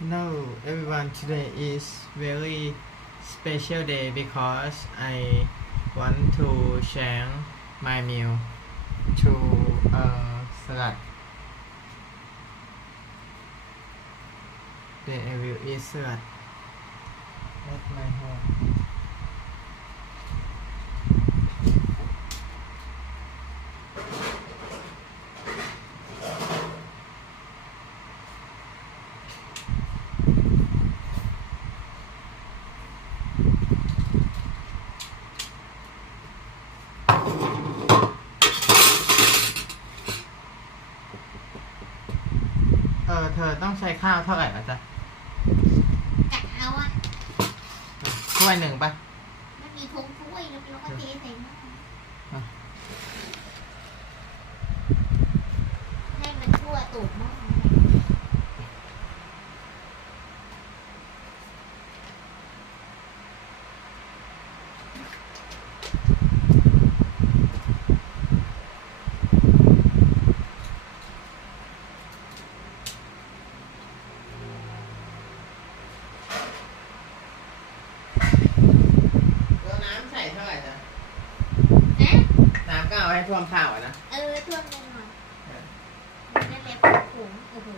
Hello everyone, today is very special day because I want to share my meal to salad. Then I will eat salad at my home.เธอต้องใช้ข้าวเท่าไหร่ล่ะจ๊ะกะเอาอะถ้วยหนึ่งปะมันมีถุงถ้วยแล้วเราก็เทใส่หม้อให้มันทั่วตูดหม้อน้ำก็เอาให้ท่วมข้าวนะ ท่วมเลยหน่อยนั่นแหละผงโอ้โห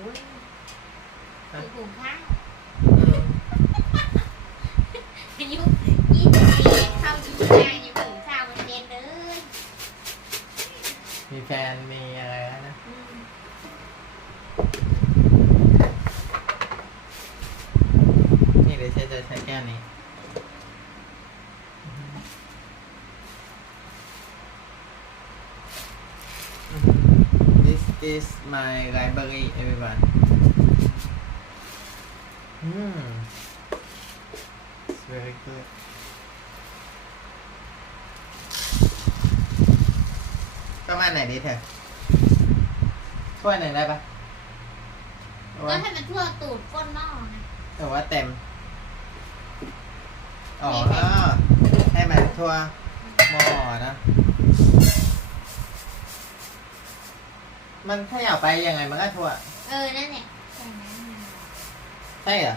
ผงข้าวอายุ20 ปีเข้า25ยังผงข้าวมันเด็ดเลยมีแฟนมีอะไรแล้วนะนี่เลยจะใช้แก้วนี้This is my library, everyone. It's very good. ประมาณไหนดีเธอถ้วยหนึ่งได้ปะก็ให้มันทั่วตูดก้นหม้อแต่ว่าเต็มอ๋อให้มันทั่วหม้อนะมันถ้าอยากไปยังไงมันก็ทั่วนั่นแหละใช่เหรอ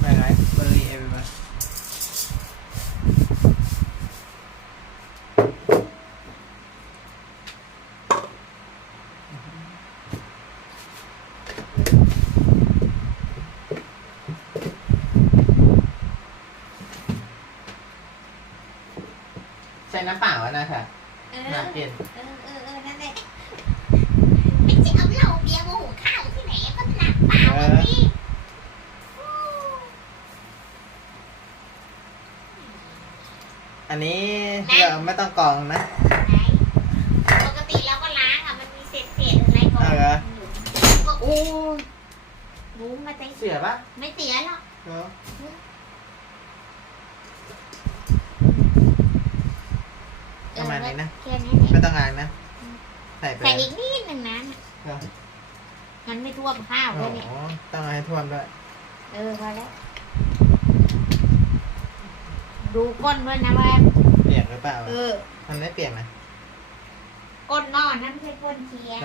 ไปไหนเบอร์รี่เอวิวันใช้น้ำเปล่านะค่ะน้ำเย็นนั่นแหละไม่ใช่เอาเหล้าเบียร์มาหุงข้าวที่ไหนก็น้ำเปล่าสิอันนี้เราไม่ต้องกรองนะปกติเราก็ล้างมันมีเศษอะไรก่อนโอ้บุ้งมาใจเสียปะไม่เสียหรอกประมาณนี้นะไม่ต้องล้างนะใส่อีกนิดหนึ่งนะมันไม่ท่วมข้าวเลยเนี่ยต้องให้ท่วมด้วยพอแล้วดูก้นด้วยนะว่าเปียกหรือเปล่ามันไม่เปียกนะก้นนอนนั่นคือก้นเชียร์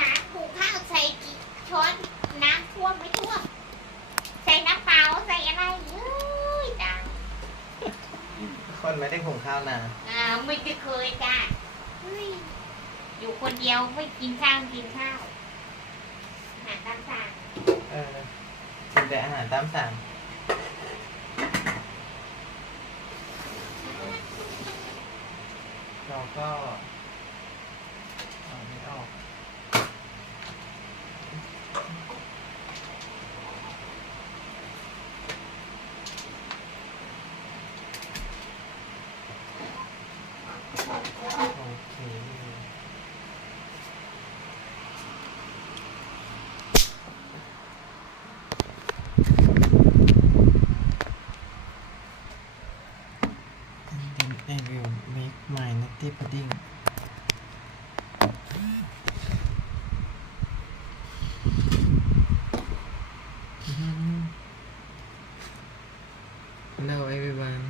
น้ำผูกข้าวใส่กี่ช้อนน้ำท่วมไม่ท่วมใส่น้ำเปล่าใส่อะไรดังคนไม่ได้หุงข้าวนานไม่เคยจ้าอยู่คนเดียวไม่กินข้าวอาหารตามสั่งกินแต่อาหารตามสั่งเราก็ไม่ออกI will make my nutty pudding Hello everyone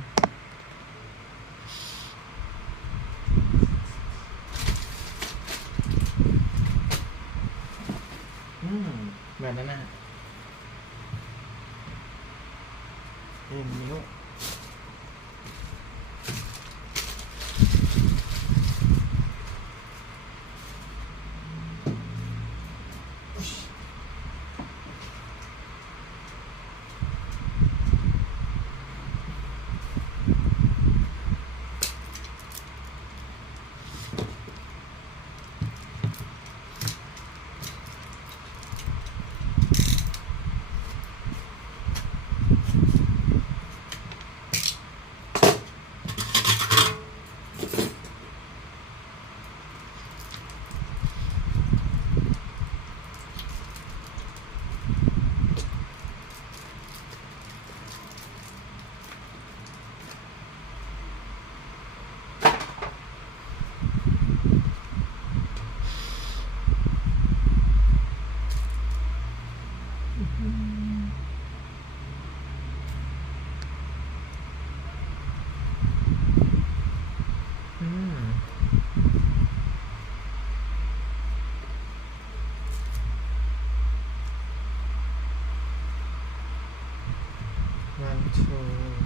แบบนั้นนะนิ้ววันโชว์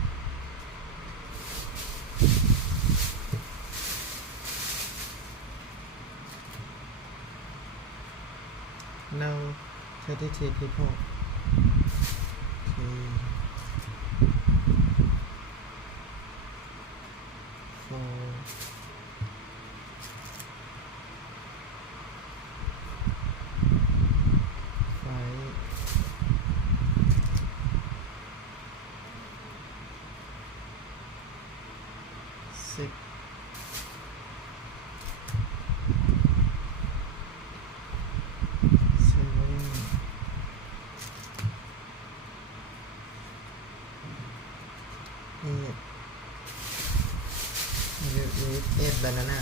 now 33 people okay 4 5 6 7 8 you eat 8 banana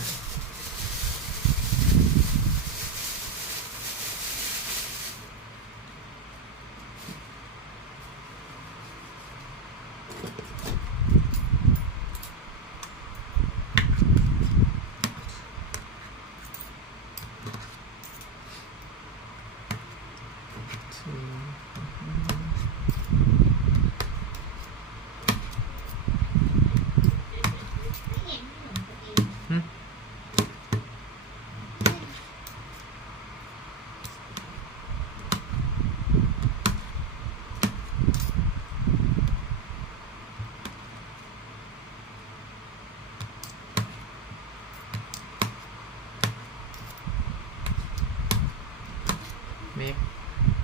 make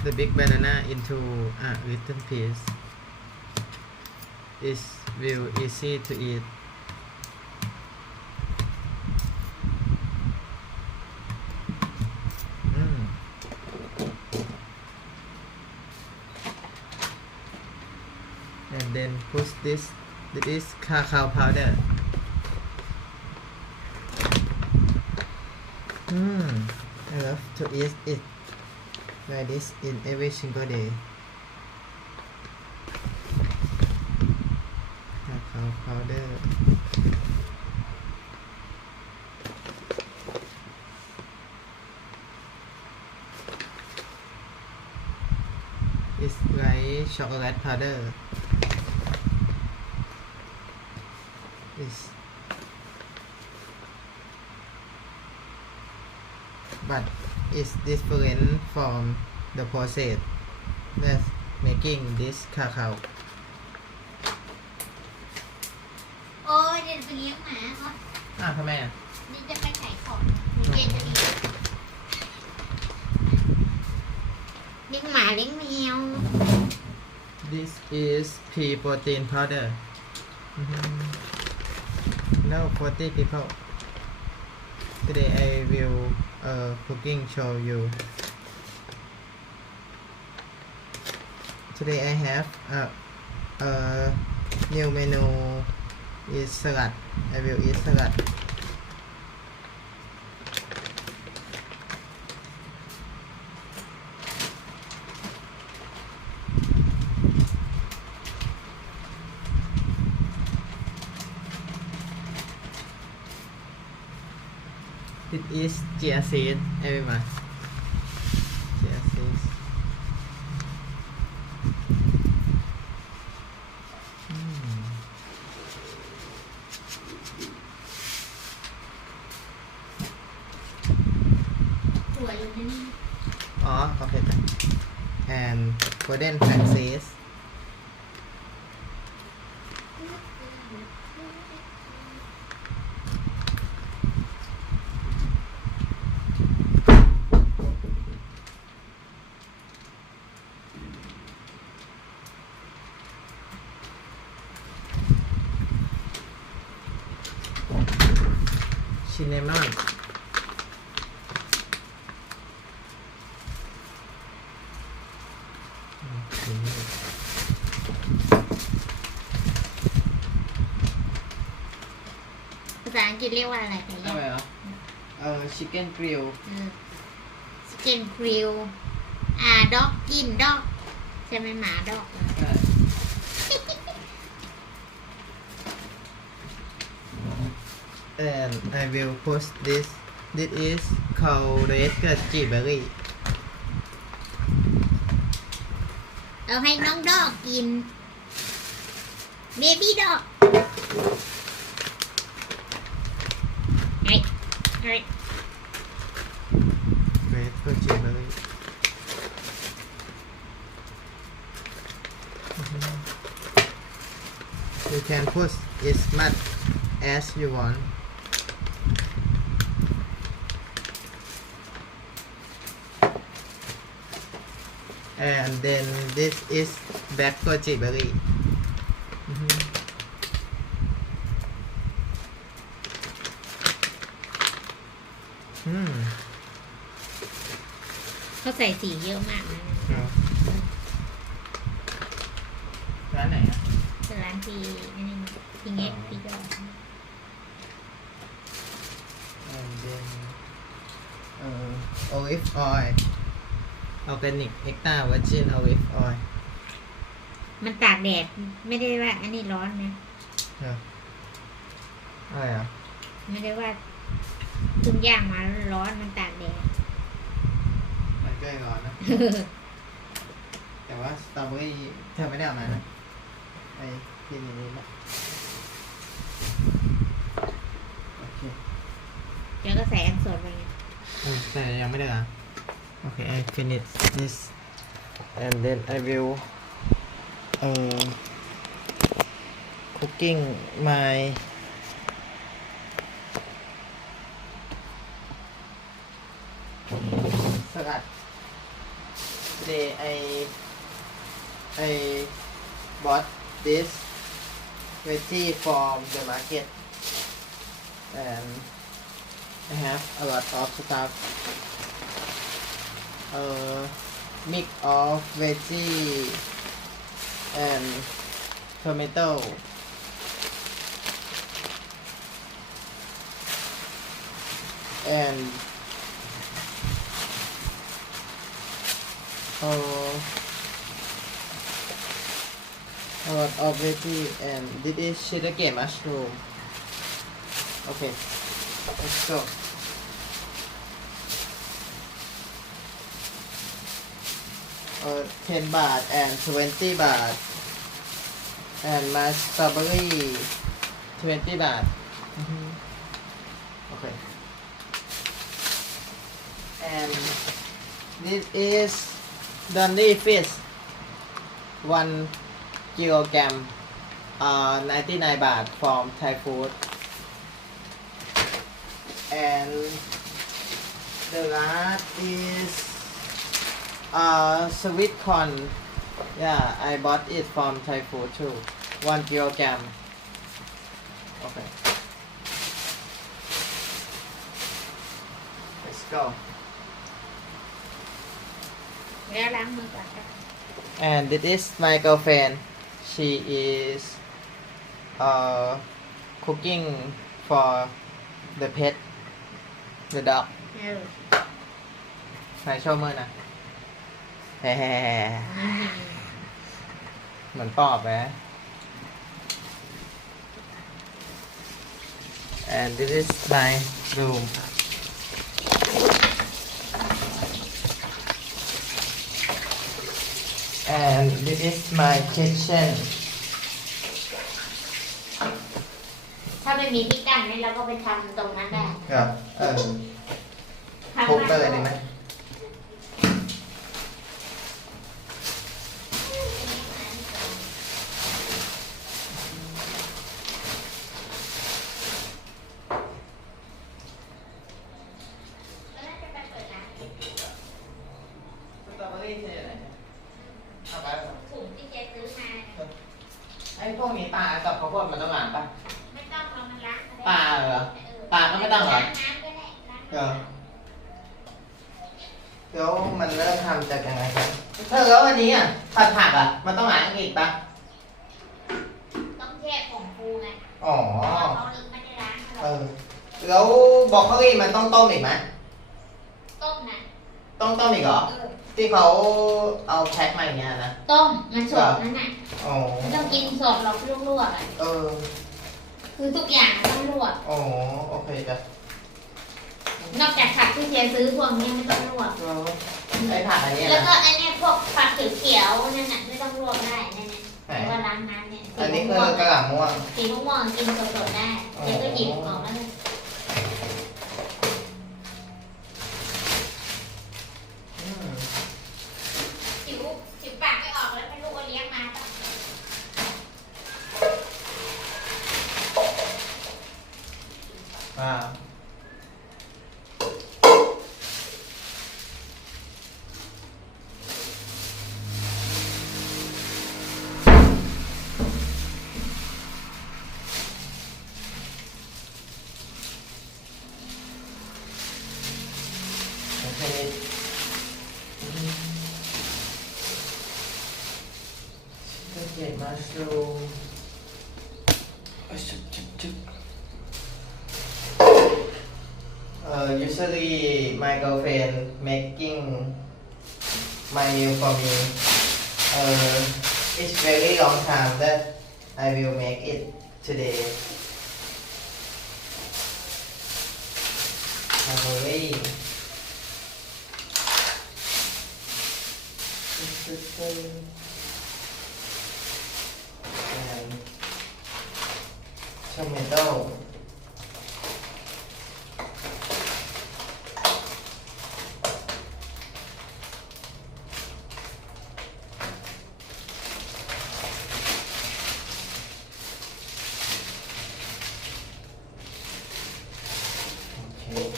the big banana into a little piece is will easy to eat and then put this cacao powder I love to eat it like this in every single day cacao powder it's like chocolate powder it's but it's different from the process that's making this cacao โอ้ยเดี๋ยวไปเลี้ยงหมาก่อน ทำไมอ่ะ นี่จะไปขายของเดี๋ยวเย็นจะมีเลี้ยงหมาเลี้ยงแมว this is pea protein powder now 40 people today I will cooking show you today I have a new menu is salad I will eat salad It is chia seed everyone. Chia seeds. อืม สวยอยู่นะนี่ อ๋อโอเคจ้ะ and golden flaxseeds cinnamon ภาษาอังกฤษเรียกว่าอะไรไก่ เอา ย่าง ไปเหรอchicken grill สเกนกริลด็อกกินด็อกใช่ไหมหมาด็อก and I will post this. This is called red berry. เอาให้น้องดอกกินเบบี้ดอกเฮ้ย Red berry. You can put as much as you want. And then this is black goji berry. Hmm. เขาใส่สีเยอะมากนะ ร้านไหนอ่ะ เป็นร้านที่นี่ที่เง็กที่ดอก and then olive oil organic extra virgin olive oil มันตากแดดไม่ได้ว่าอันนี้ร้อนนะ อะไรอ่ะ ไม่ได้ว่าเพิ่งย่างมาร้อนมันตากแดด มันก็ร้อนนะ แต่ว่าสตรอเบอรี่เธอไม่ได้เอามานะไอ้ที่นี่นะโอเค แล้วก็ใส่อันสดไปไง แต่ยังไม่ได้อ่ะโอเค I finish this and then I will cooking my salad today I bought this veggie from the market and I have a lot of stuff mix of veggie and tomato and a lot of veggie and this is shiitake mushroom. Okay, let's go. Uh, 10 baht and 20 baht and my strawberry 20 baht. Okay. And this is Dundee fish 1 kilogram 99 baht from Thai food. And the last is sweet corn. Yeah, I bought it from Thai food too. 1 kilogram. Okay. Let's go. แล้วล้างมือก่อนค่ะ And this is my girlfriend. She is cooking for the pet, the dog. ไหนโชว์มือหนะแฮ่เหมือนปอบไหม And this is my room. and this is my kitchen ถ้าไม่มีที่กั้นเนี่ยเราก็ไปทำตรงนั้นได้ ครับทุบไปเลยดีไหมสตรอเบอรี่ใช่ไหมเอาไป ถุงที่เจ๊ซื้อมา ไอ้พวกนี้ปลากับข้าวโพดมันต้องล้างปะ ไม่ต้องเรามันล้าง ปลาเหรอปลาก็ไม่ต้องเหรอ ล้างน้ำก็ได้ล้าง เดี๋ยวแล้วมันเริ่มทำจากยังไงครับเธอแล้ววันนี้อ่ะผัดผักอ่ะมันต้องล้างอีกปะ ต้องแช่ผงฟูไง อ๋อ เราไม่ได้ล้างหร เอ อก อแล้วบรอกโคลีมันต้องต้มอีกไหม ต้มนะ ต้องต้มอีกเหรอ ที่เขาเอาแพ็คมาอย่างเงี้ยนะ ต้มมันสดนั่นน่ะ อ๋อ ไม่ต้องกินสดหรอกลวกๆอ่ะ เออ คือทุกอย่างต้องลวก อ๋อโอเคจ้ะ นอกจากผักที่เจ๊ซื้อพวกนี้ไม่ต้องลวก แล้วไอ้ผักอันเนี้ย แล้ว นะ ก็อันเนี้ยพวกผักเขียวๆนั่นน่ะไม่ต้องลวกได้นั่นน่ะ ไหน แต่ว่าล้างน้ำเนี่ย อันนี้คือกระหล่ำม่วง สีม่วงๆกินสดๆได้เจ๊ก็หยิบออกแล้วเนี่ย อืม ผิวปากไม่ออกแล้วไม่รู้ว่าเลี้ยงมาปะ ว้าว โอเคก็เก็บมาชูจุ๊บusually my girlfriend making my meal for me it's very long time that I will make it today Hungry and tomato okay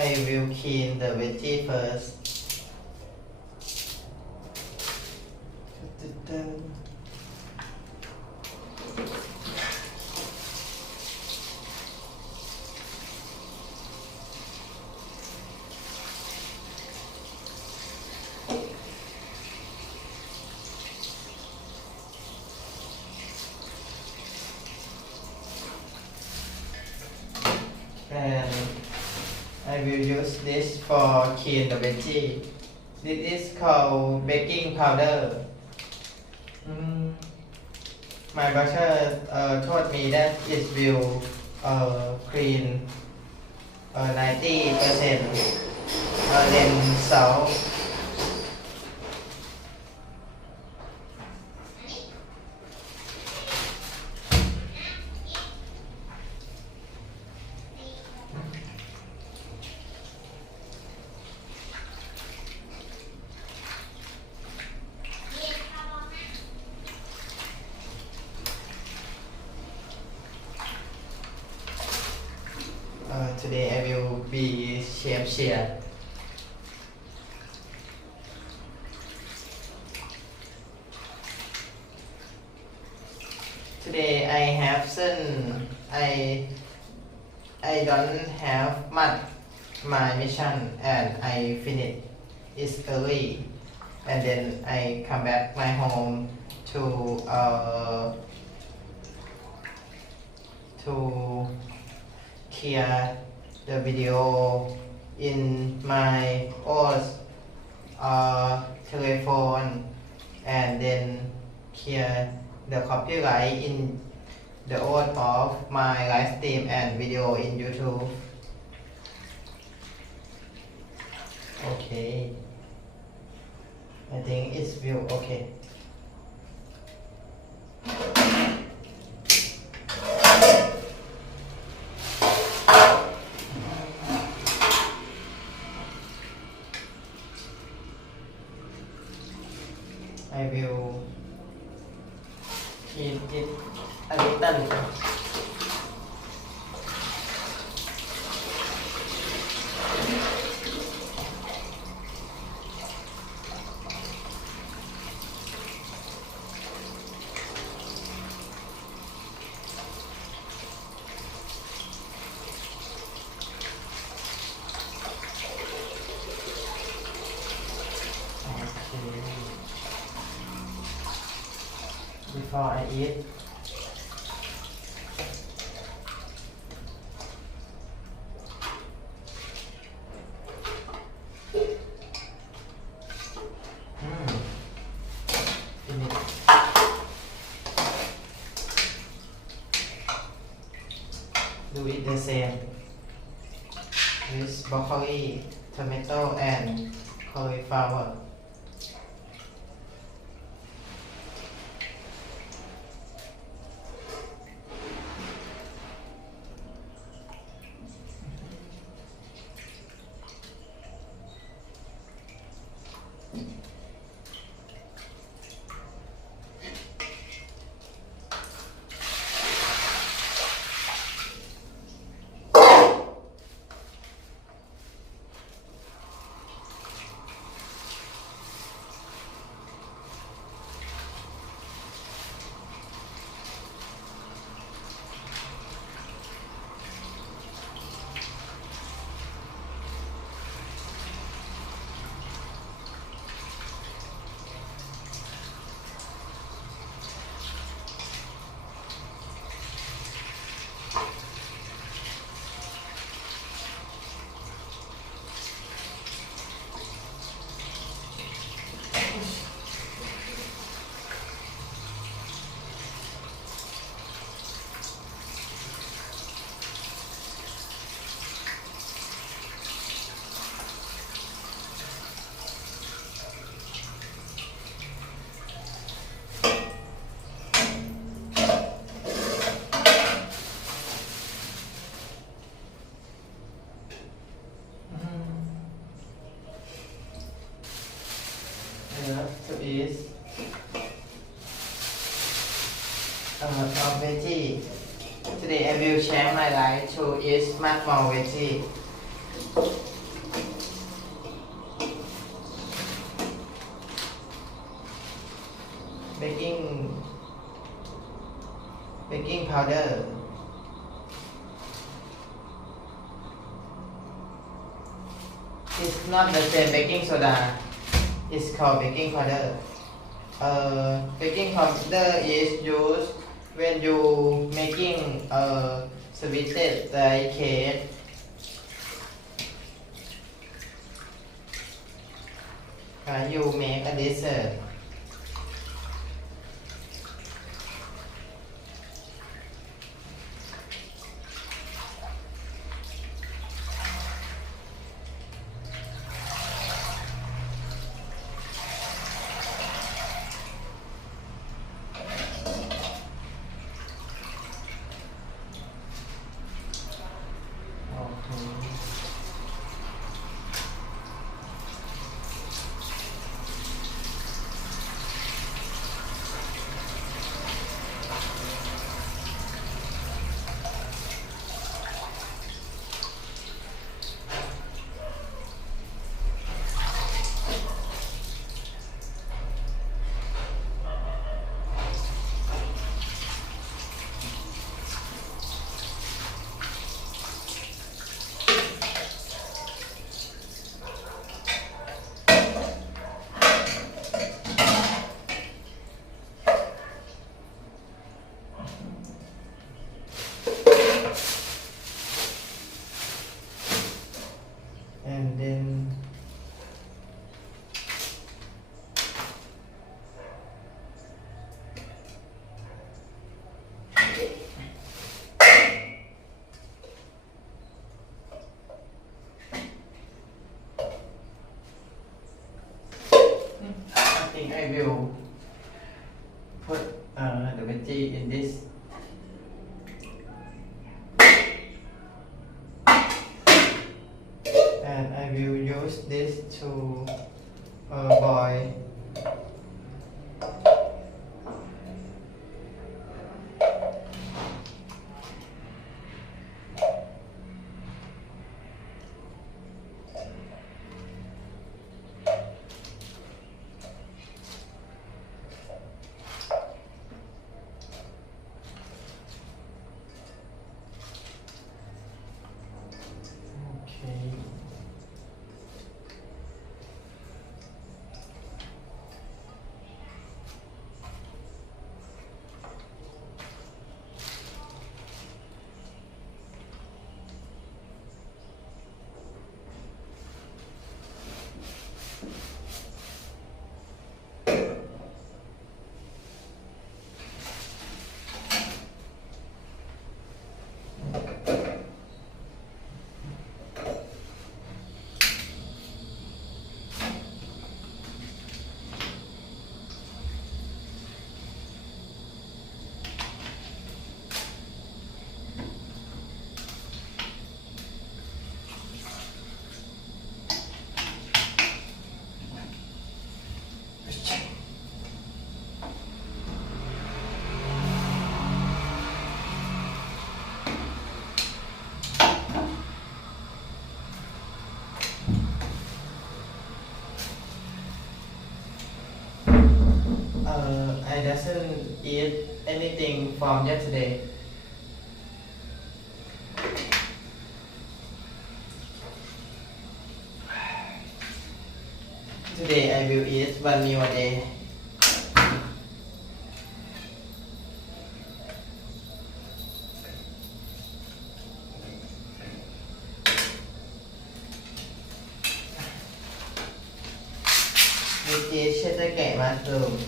I will clean the veggie first. And I will use this for clean the veggie. This is called baking powder. My doctor told me that it will clean 90% then salt. Today I will be chef here. Today I have I don't have much my mission and I finish it early and then I come back my home to to clear the video in my old telephone and then clear the copyright in the old of my live stream and video in YouTube. Okay, I think it's will okay. I will keep it a little. Before I eat, finish. Do it the same with broccoli, tomato, and cauliflower. To eat of veggie. Today I will share my life to eat much more veggie. Baking powder. It's not the same baking soda. It's called baking powder. Baking powder is used when you making sweeted like cake. You make a dessert. and then I think I will put the veggie in this. And I will use this to boil. Okay. I doesn't eat anything from yesterday. Today I will eat one meal a day. This is shiitake mushroom.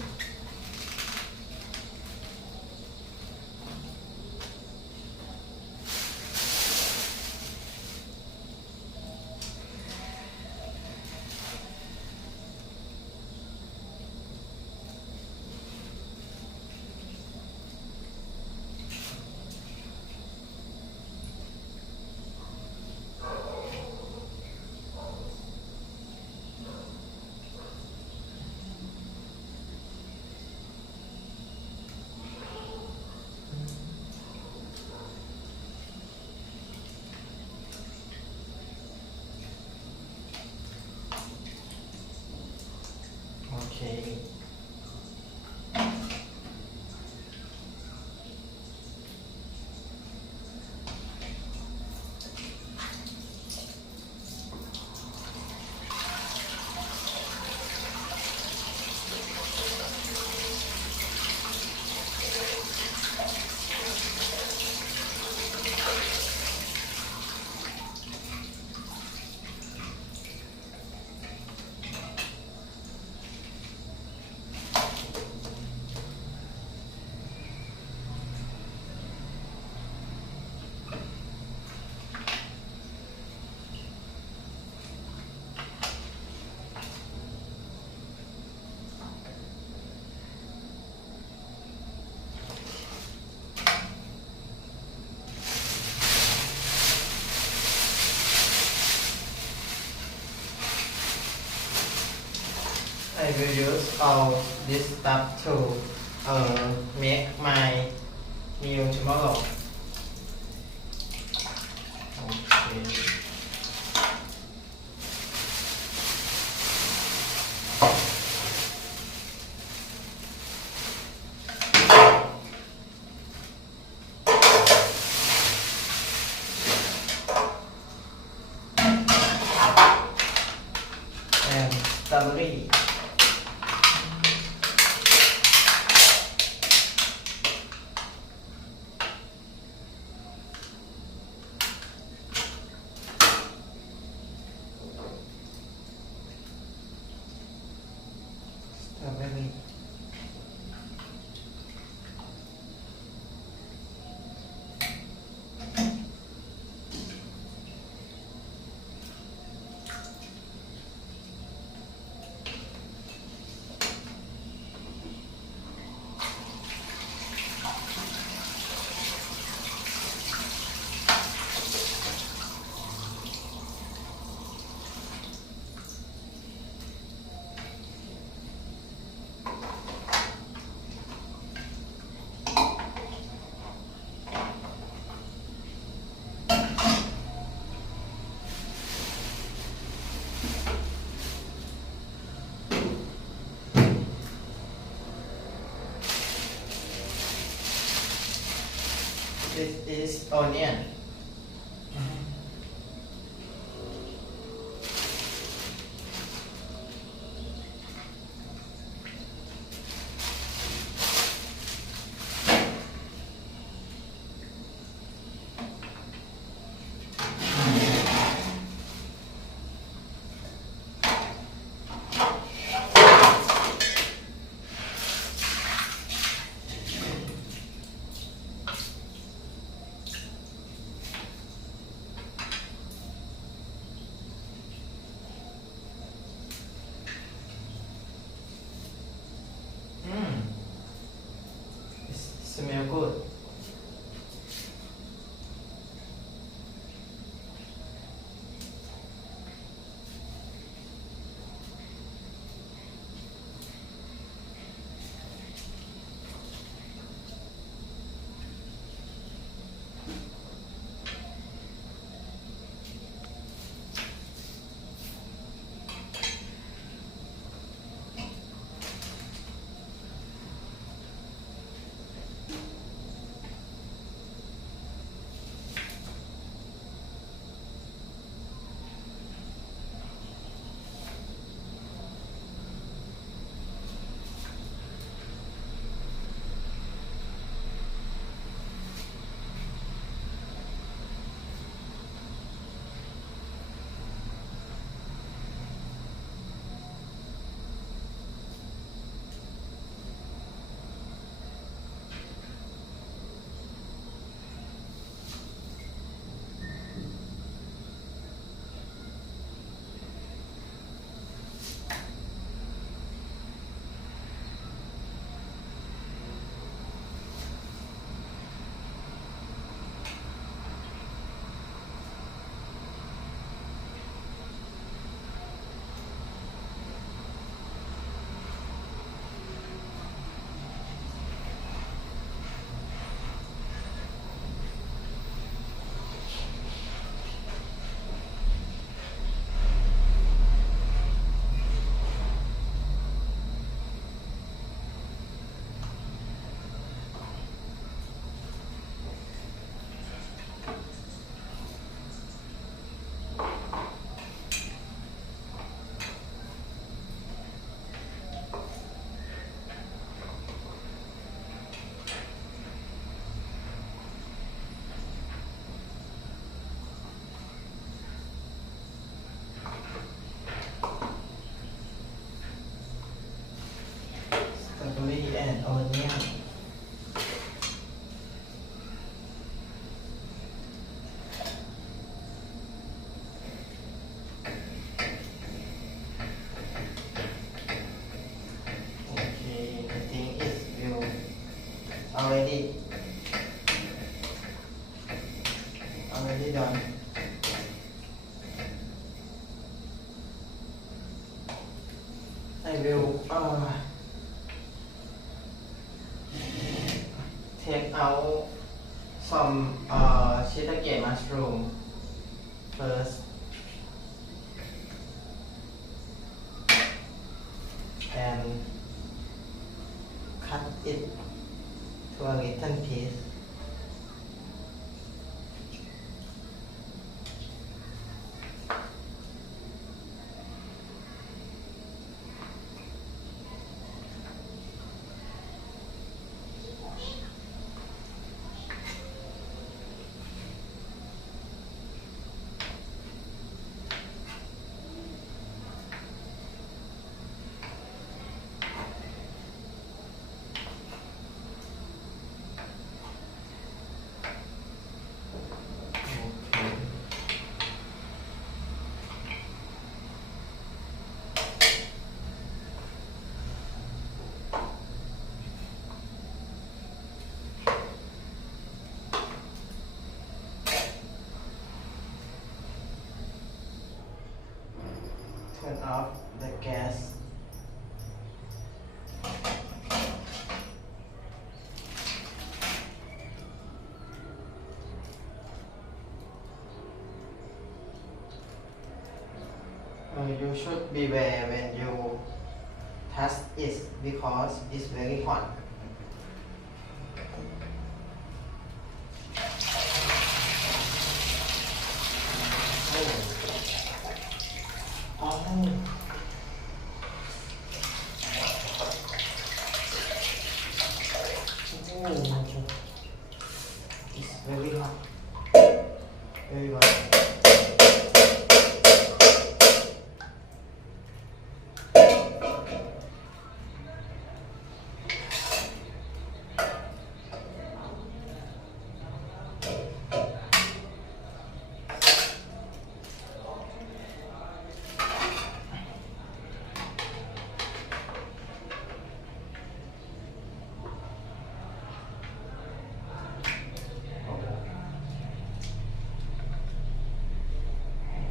Okay. I will use all this stuff to make my meal tomorrow. Okay. And strawberry. This is onion. Smell good. Strawberry and onion. Okay, I think it will already done. I will take out some shiitake mushroom first and cut it to a little piece. Turn off the gas. You should beware when you touch it because it's very hot. Oh. Oh. It's very hot. Very hot.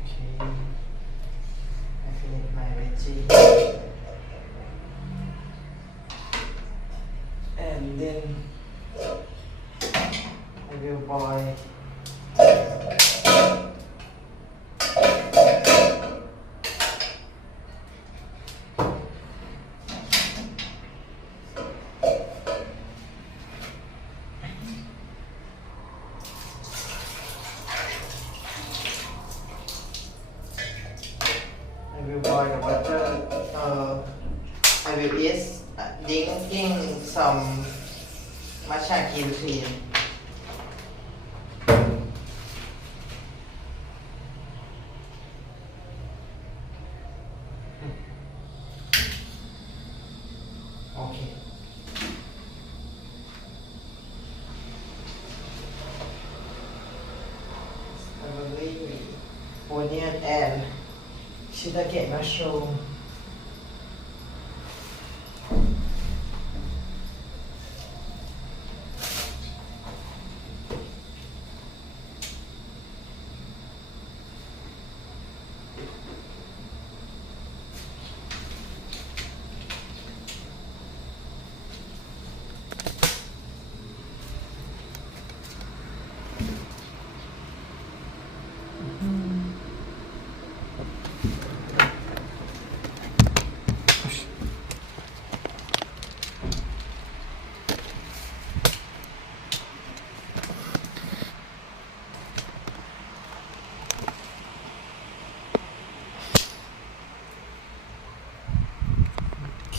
Okay. I finished my veggie. And then I will boil. I will boil the water. I will drinking some matcha green tea. Okay. Strawberry, onion, and shiitake mushroom.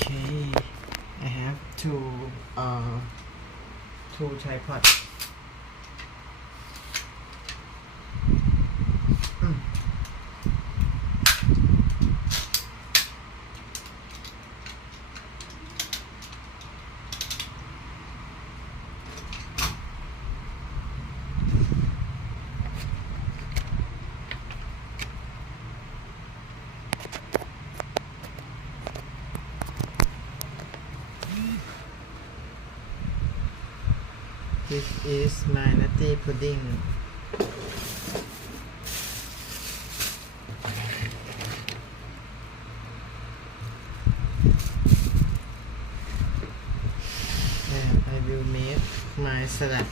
Okay, I have two tripods. This is my nutty pudding. And I will make my salad.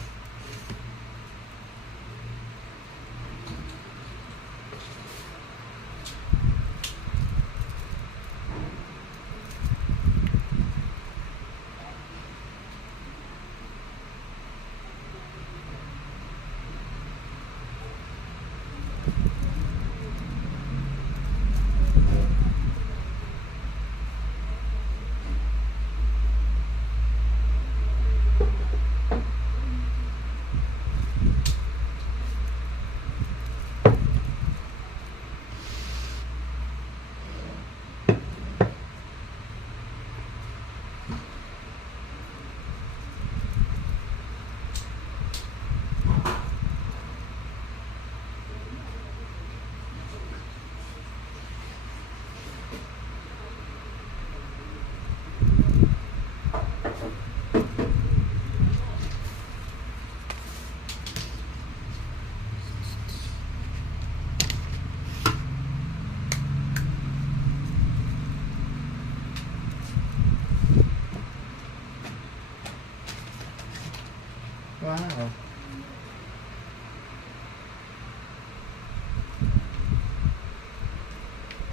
Wow.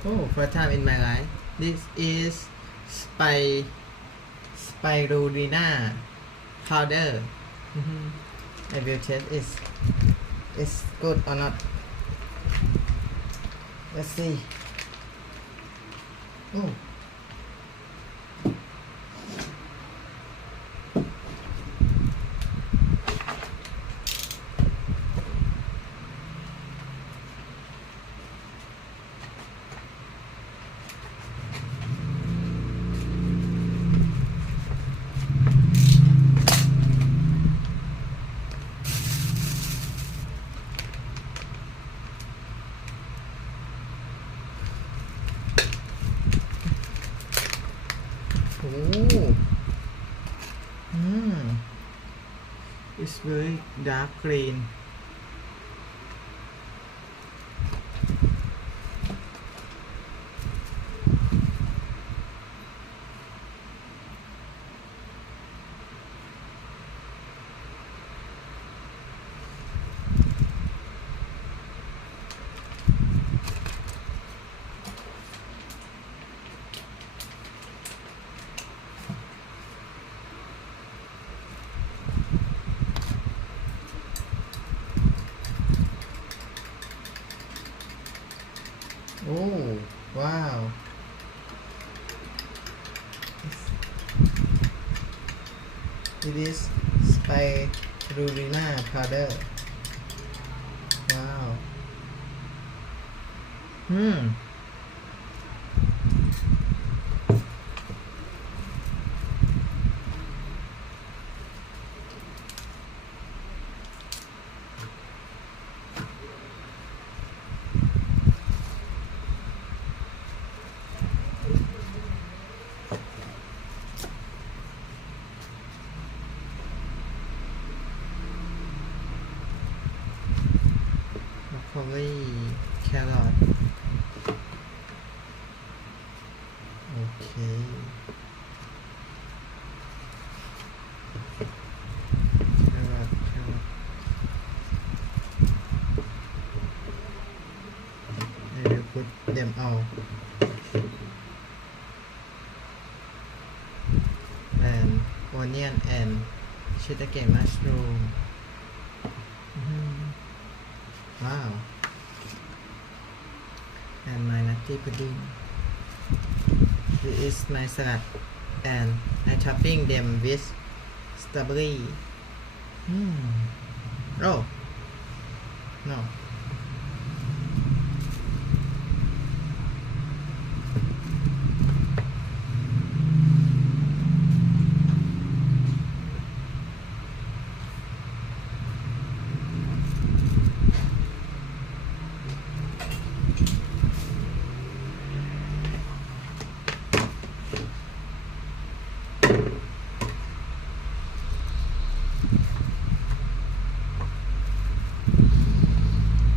Oh, first time in my life. This is spirulina powder. I will test it's good or not. Let's see. Oh. Oh. It's very dark green. Oh, wow. It is spirulina powder. Wow. Broccoli, carrot. Okay. Carrot. I will put them all. And onion and shiitake mushroom. Wow. And my nutty pudding. This is my salad. And I topping them with strawberry. Oh. No.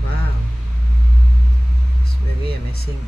Wow. It's very amazing.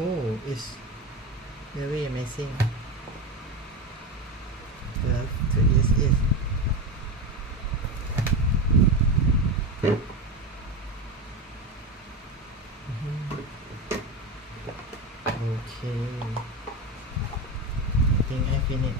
Oh, it's very amazing. Love to eat it. Okay. I think I finished.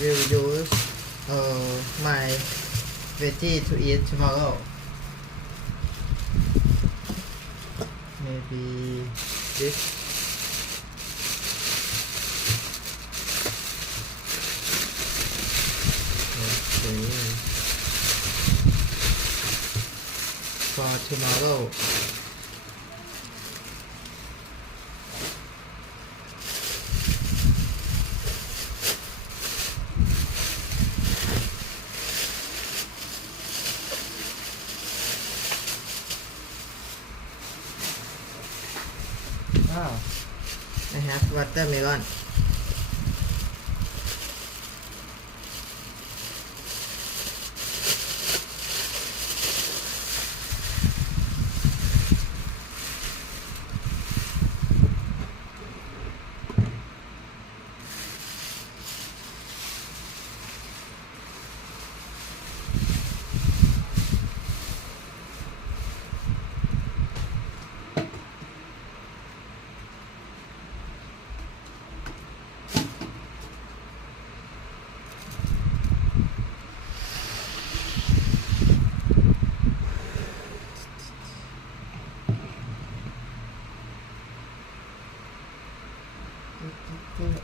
will use my veggie to eat tomorrow. Maybe this. Okay. For tomorrow. Wow. I have watermelon.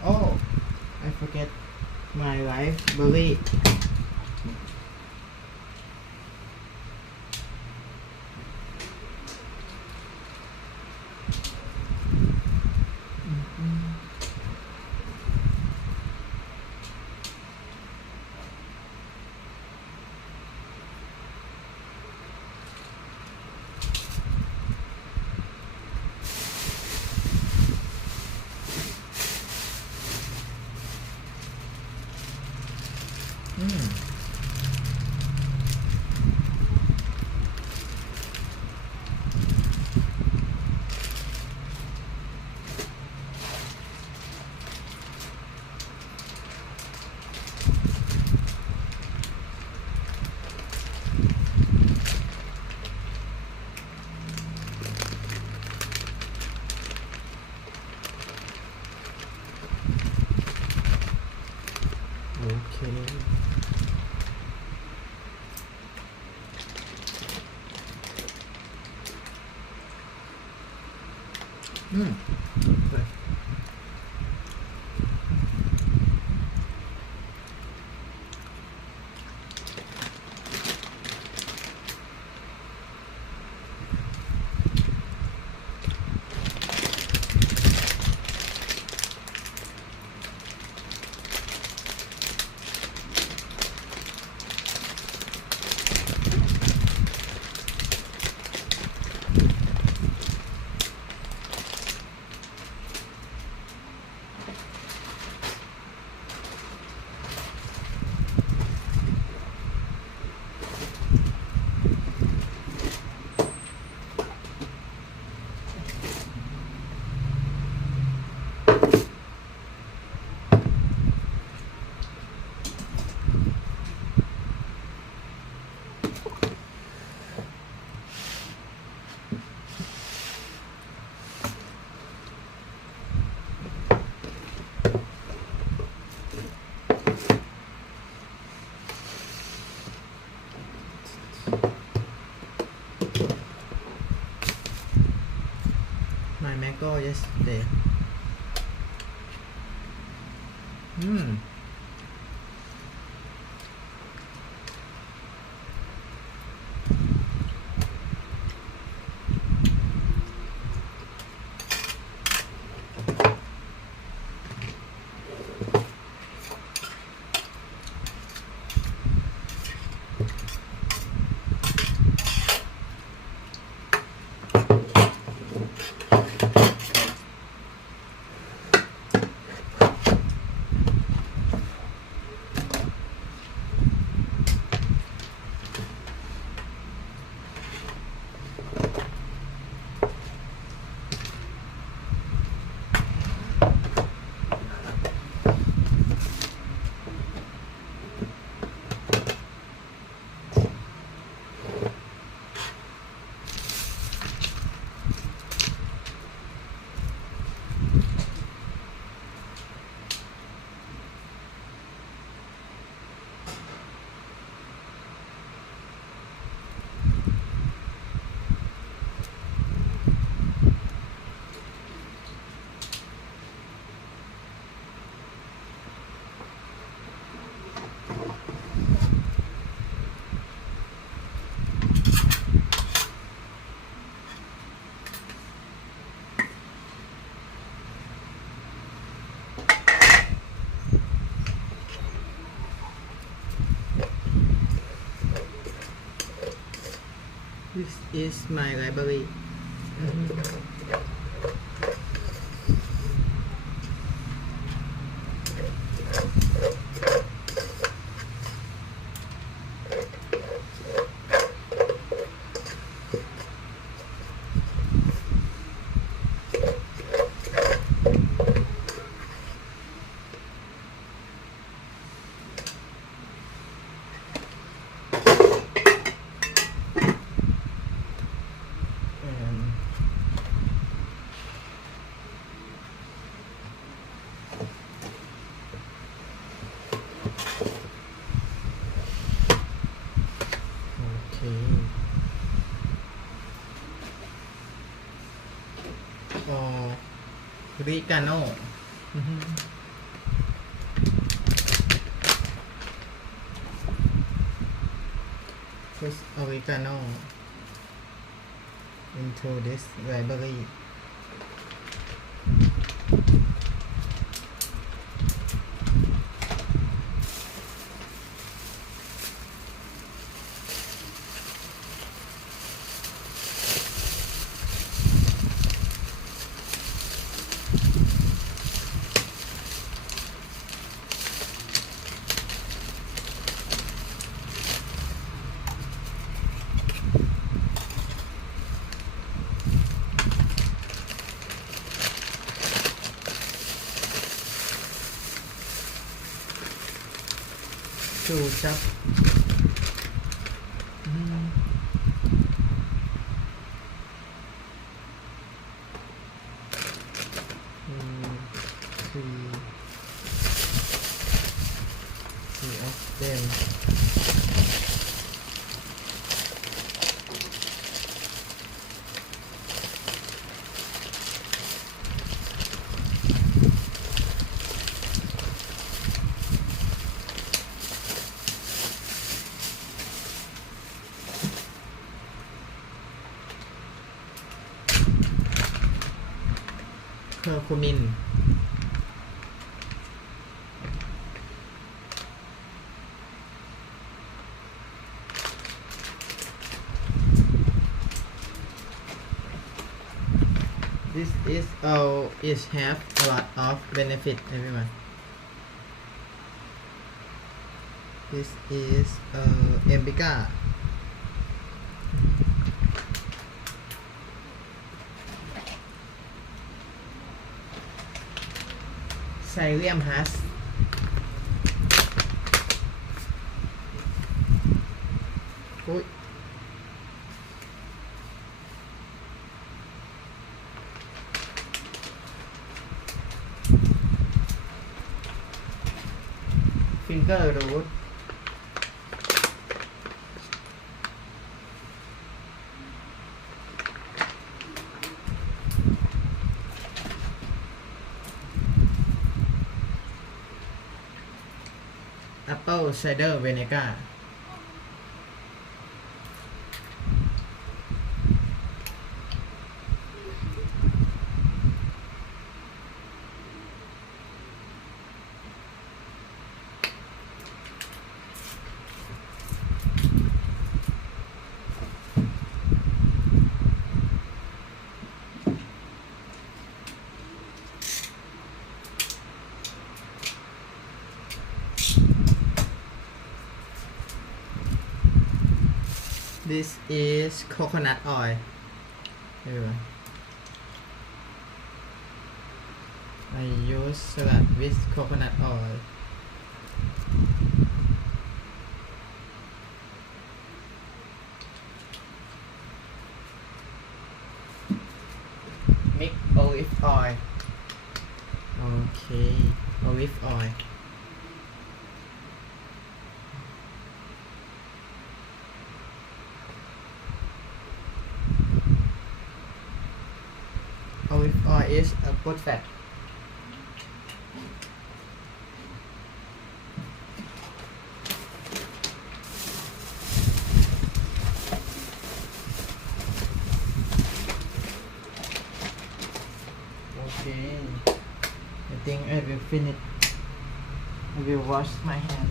Oh, I forget my library. Okay. Okay. My mango yesterday. This is my library. Oregano. Put oregano into this library. To chop. Three of them. Curcumin. This is all. It have a lot of benefit, everyone. This is Embica. Psyllium husk. Ui. Finger root. Apple cider vinegar. This is coconut oil. Everyone. I use salad with coconut oil. Mix olive oil. Okay, olive oil. Olive oil is a good fat. Okay, I think I will finish. I will wash my hand.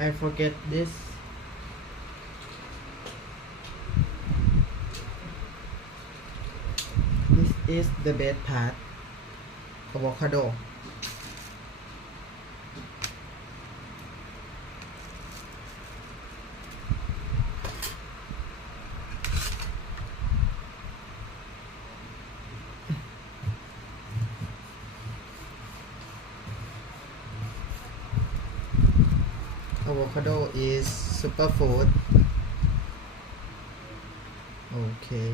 I forget this. This is the best part. Avocado. Avocado is superfood. Okay.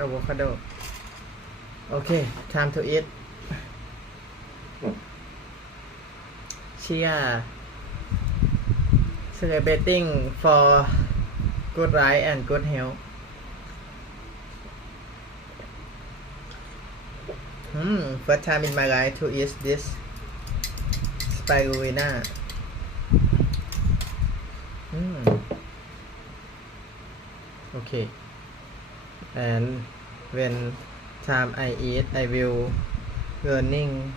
Avocado. Okay, time to eat. Cheers. Celebrating for good life and good health. First time in my life to eat this spirulina. Okay. And when time I eat, I will learning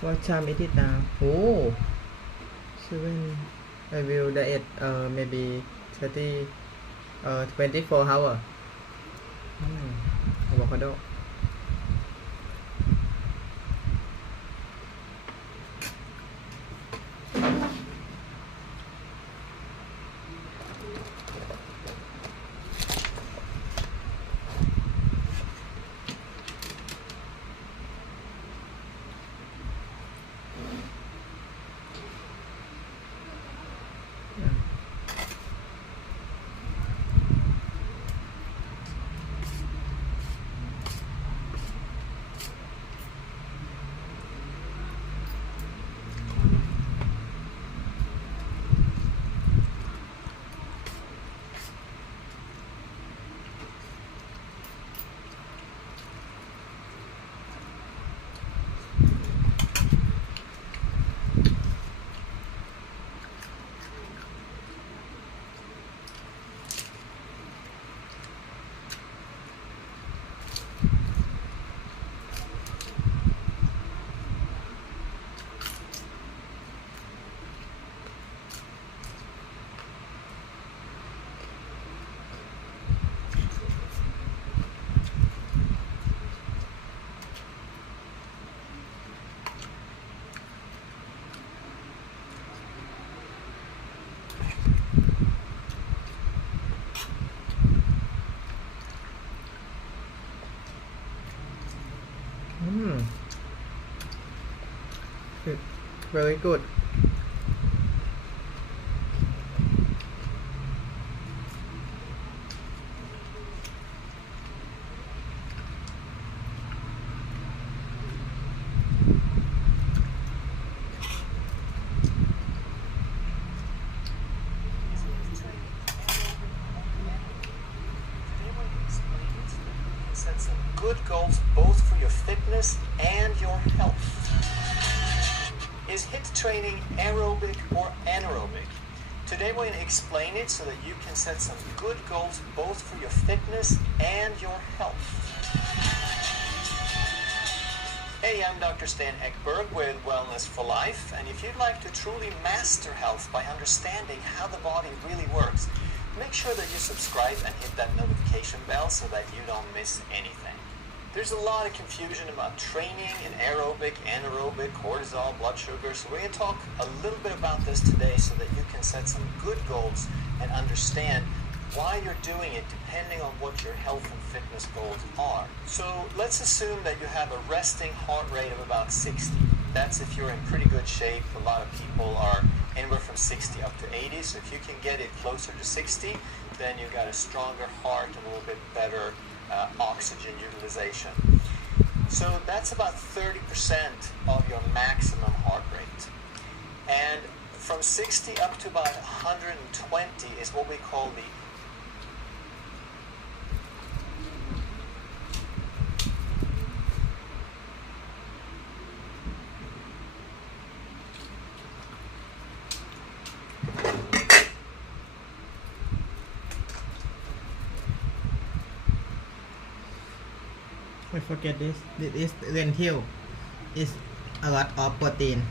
what time is it now? Oh, 7. I will diet maybe 24 hours. Avocado. Very good. Set some good goals both for your fitness and your health. Is HIIT training aerobic or anaerobic? Today we're going to explain it so that you can set some good goals both for your fitness and your health. Hey, I'm Dr. Stan Ekberg with Wellness for Life, and if you'd like to truly master health by understanding how the body really works, make sure that you subscribe and hit that notification bell so that you don't miss anything. There's a lot of confusion about training in aerobic, anaerobic, cortisol, blood sugar, so we're going to talk a little bit about this today so that you can set some good goals and understand why you're doing it depending on what your health and fitness goals are. So let's assume that you have a resting heart rate of about 60. That's if you're in pretty good shape. A lot of people are anywhere from 60 up to 80, so if you can get it closer to 60, then you've got a stronger heart and a little bit better oxygen utilization. So that's about 30% of your maximum heart rate. And from 60 up to about 120 is what we call the I forget this. This is lentil. It's a lot of protein.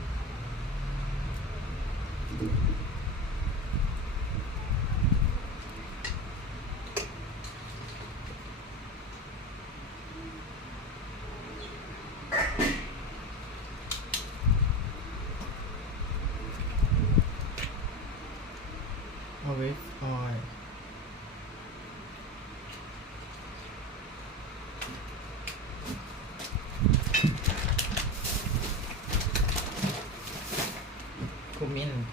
Olive oil. Cumin.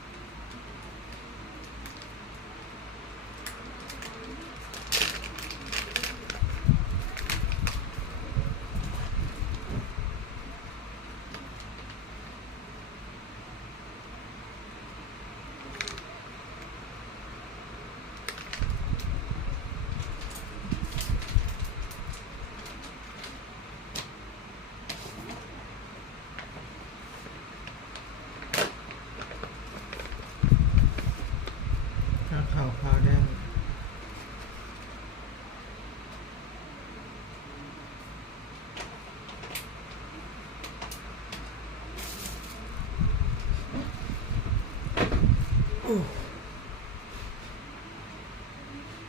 Cacao powder.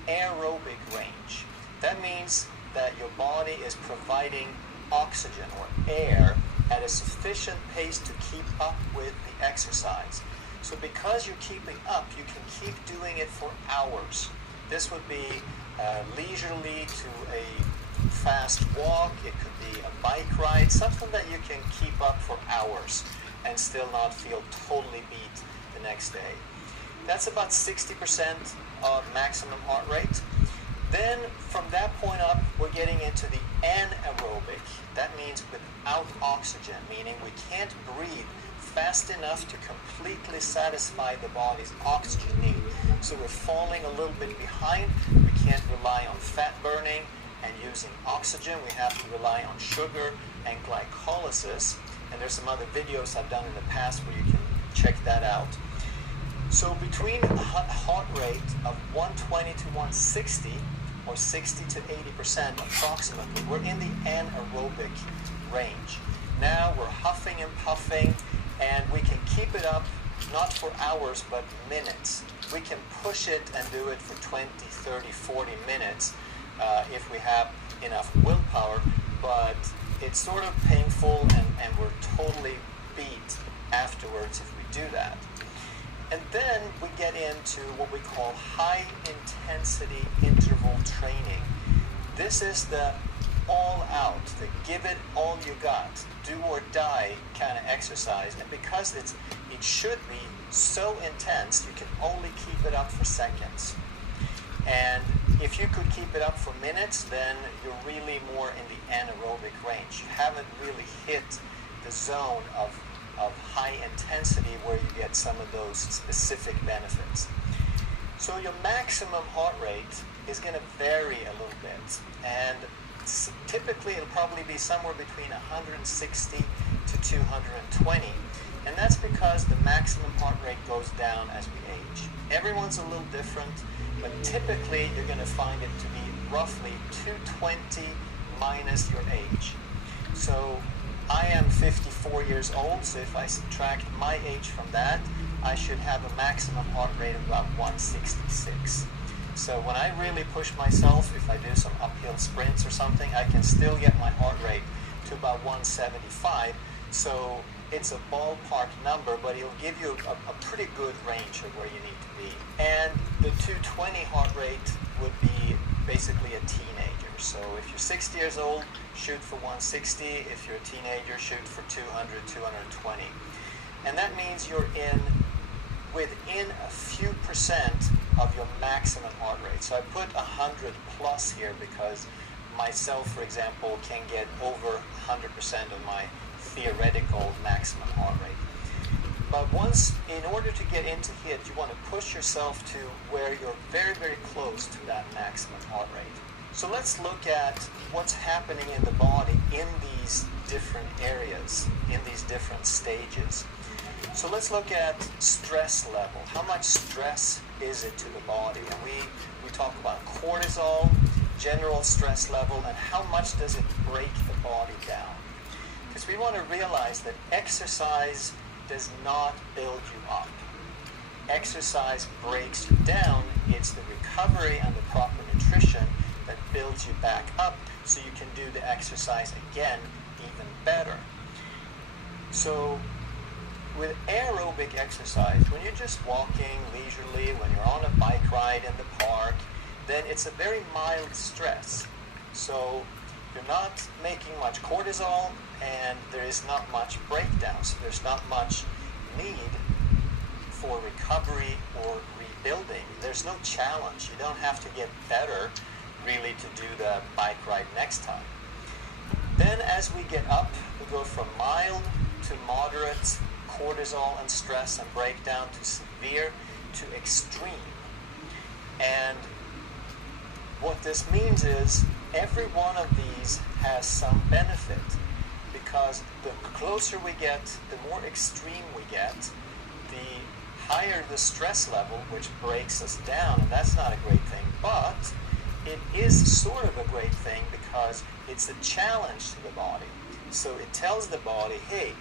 aerobic range. That means that your body is providing oxygen or air at a sufficient pace to keep up with the exercise. So because you're keeping up, you can keep doing it for hours. This would be leisurely to a fast walk. It could be a bike ride, something that you can keep up for hours and still not feel totally beat the next day. That's about 60% of maximum heart rate. Then from that point up, we're getting into the anaerobic. That means without oxygen, meaning we can't breathe fast enough to completely satisfy the body's oxygen need. So we're falling a little bit behind. We can't rely on fat burning and using oxygen. We have to rely on sugar and glycolysis. And there's some other videos I've done in the past where you can check that out. So between a heart rate of 120 to 160, or 60 to 80% approximately, we're in the anaerobic range. Now we're huffing and puffing, and we can keep it up not for hours but minutes. We can push it and do it for 20, 30, 40 minutes if we have enough willpower, but it's sort of painful and we're totally beat afterwards if we do that. And then we get into what we call high intensity interval training. This is the all out, the give it all you got, do or die kind of exercise. And because it should be so intense, you can only keep it up for seconds. And if you could keep it up for minutes, then you're really more in the anaerobic range. You haven't really hit the zone of high intensity where you get some of those specific benefits. So your maximum heart rate is going to vary a little bit, and typically it'll probably be somewhere between 160 to 220, and that's because the maximum heart rate goes down as we age. Everyone's a little different, but typically you're going to find it to be roughly 220 minus your age. So I am 54 years old, so if I subtract my age from that, I should have a maximum heart rate of about 166. So when I really push myself, if I do some uphill sprints or something, I can still get my heart rate to about 175. So it's a ballpark number, but it'll give you a pretty good range of where you need to be. And the 220 heart rate would be basically a teenager. So if you're 60 years old, shoot for 160. If you're a teenager, shoot for 200, 220. And that means you're within a few percent of your maximum heart rate. So I put 100 plus here because myself, for example, can get over 100% of my theoretical maximum heart rate. But once, in order to get into HIIT, you want to push yourself to where you're very, very close to that maximum heart rate. So let's look at what's happening in the body in these different areas, in these different stages. So let's look at stress level. How much stress is it to the body? And we talk about cortisol, general stress level, and how much does it break the body down? Because we want to realize that exercise does not build you up. Exercise breaks you down. It's the recovery and the proper nutrition that builds you back up so you can do the exercise again even better. So with aerobic exercise, when you're just walking leisurely, when you're on a bike ride in the park, then it's a very mild stress. So you're not making much cortisol and there is not much breakdown. So there's not much need for recovery or rebuilding. There's no challenge. You don't have to get better really to do the bike ride next time. Then as we get up, we go from mild to moderate cortisol and stress and breakdown to severe to extreme. And what this means is every one of these has some benefit, because the closer we get, the more extreme we get, the higher the stress level, which breaks us down, and that's not a great thing. But it is sort of a great thing because it's a challenge to the body. So it tells the body, hey,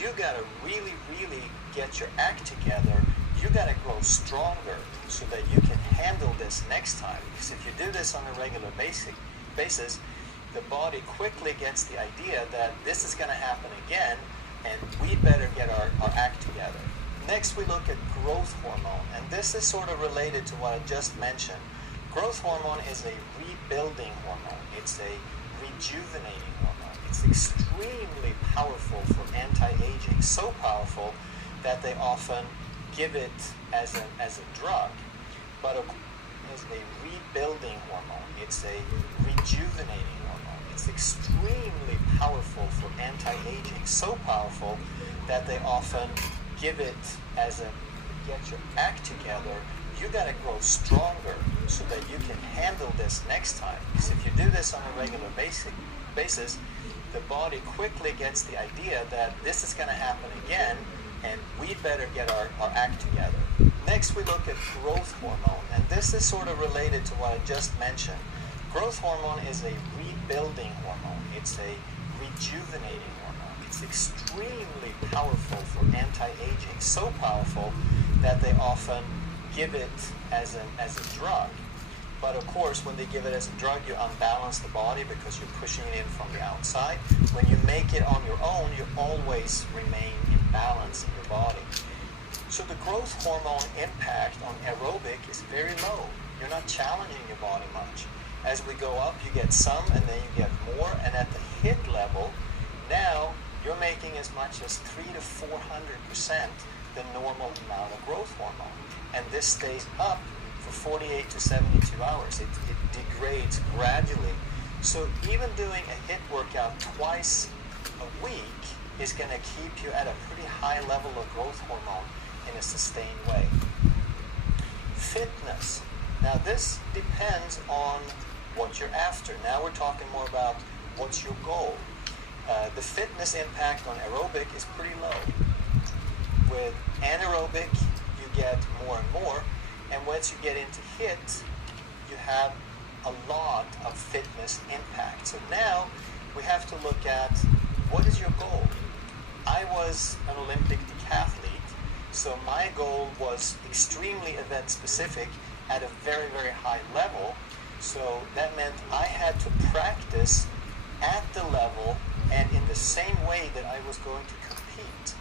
you gotta really, really get your act together. You gotta grow stronger so that you can handle this next time. Because if you do this on a regular basis, the body quickly gets the idea that this is gonna happen again and we better get our act together. Next we look at growth hormone, and this is sort of related to what I just mentioned. Growth hormone is a rebuilding hormone. It's a rejuvenating hormone. It's extremely powerful for anti-aging, so powerful that they often give it as a drug. But it's a rebuilding hormone. It's a rejuvenating hormone. It's extremely powerful for anti-aging, so powerful that they often give it as a get your act together. You got to grow stronger so that you can handle this next time. Because if you do this on a regular basis, the body quickly gets the idea that this is going to happen again and we better get our act together. Next we look at growth hormone, and this is sort of related to what I just mentioned. Growth hormone is a rebuilding hormone. It's a rejuvenating hormone. It's extremely powerful for anti-aging, so powerful that they often give it as a drug. But of course, when they give it as a drug, you unbalance the body because you're pushing it in from the outside. When you make it on your own, you always remain in balance in your body. So the growth hormone impact on aerobic is very low. You're not challenging your body much. As we go up, you get some, and then you get more. And at the HIIT level, now you're making as much as 300 to 400% the normal amount of growth hormone. And this stays up for 48 to 72 hours. It degrades gradually. So even doing a HIIT workout twice a week is going to keep you at a pretty high level of growth hormone in a sustained way. Fitness. Now this depends on what you're after. Now we're talking more about what's your goal. The fitness impact on aerobic is pretty low. With anaerobic, you get more and more, and once you get into HIIT, you have a lot of fitness impact. So now we have to look at what is your goal. I was an Olympic decathlete, so my goal was extremely event specific at a very, very high level. So that meant I had to practice at the level and in the same way that I was going to compete.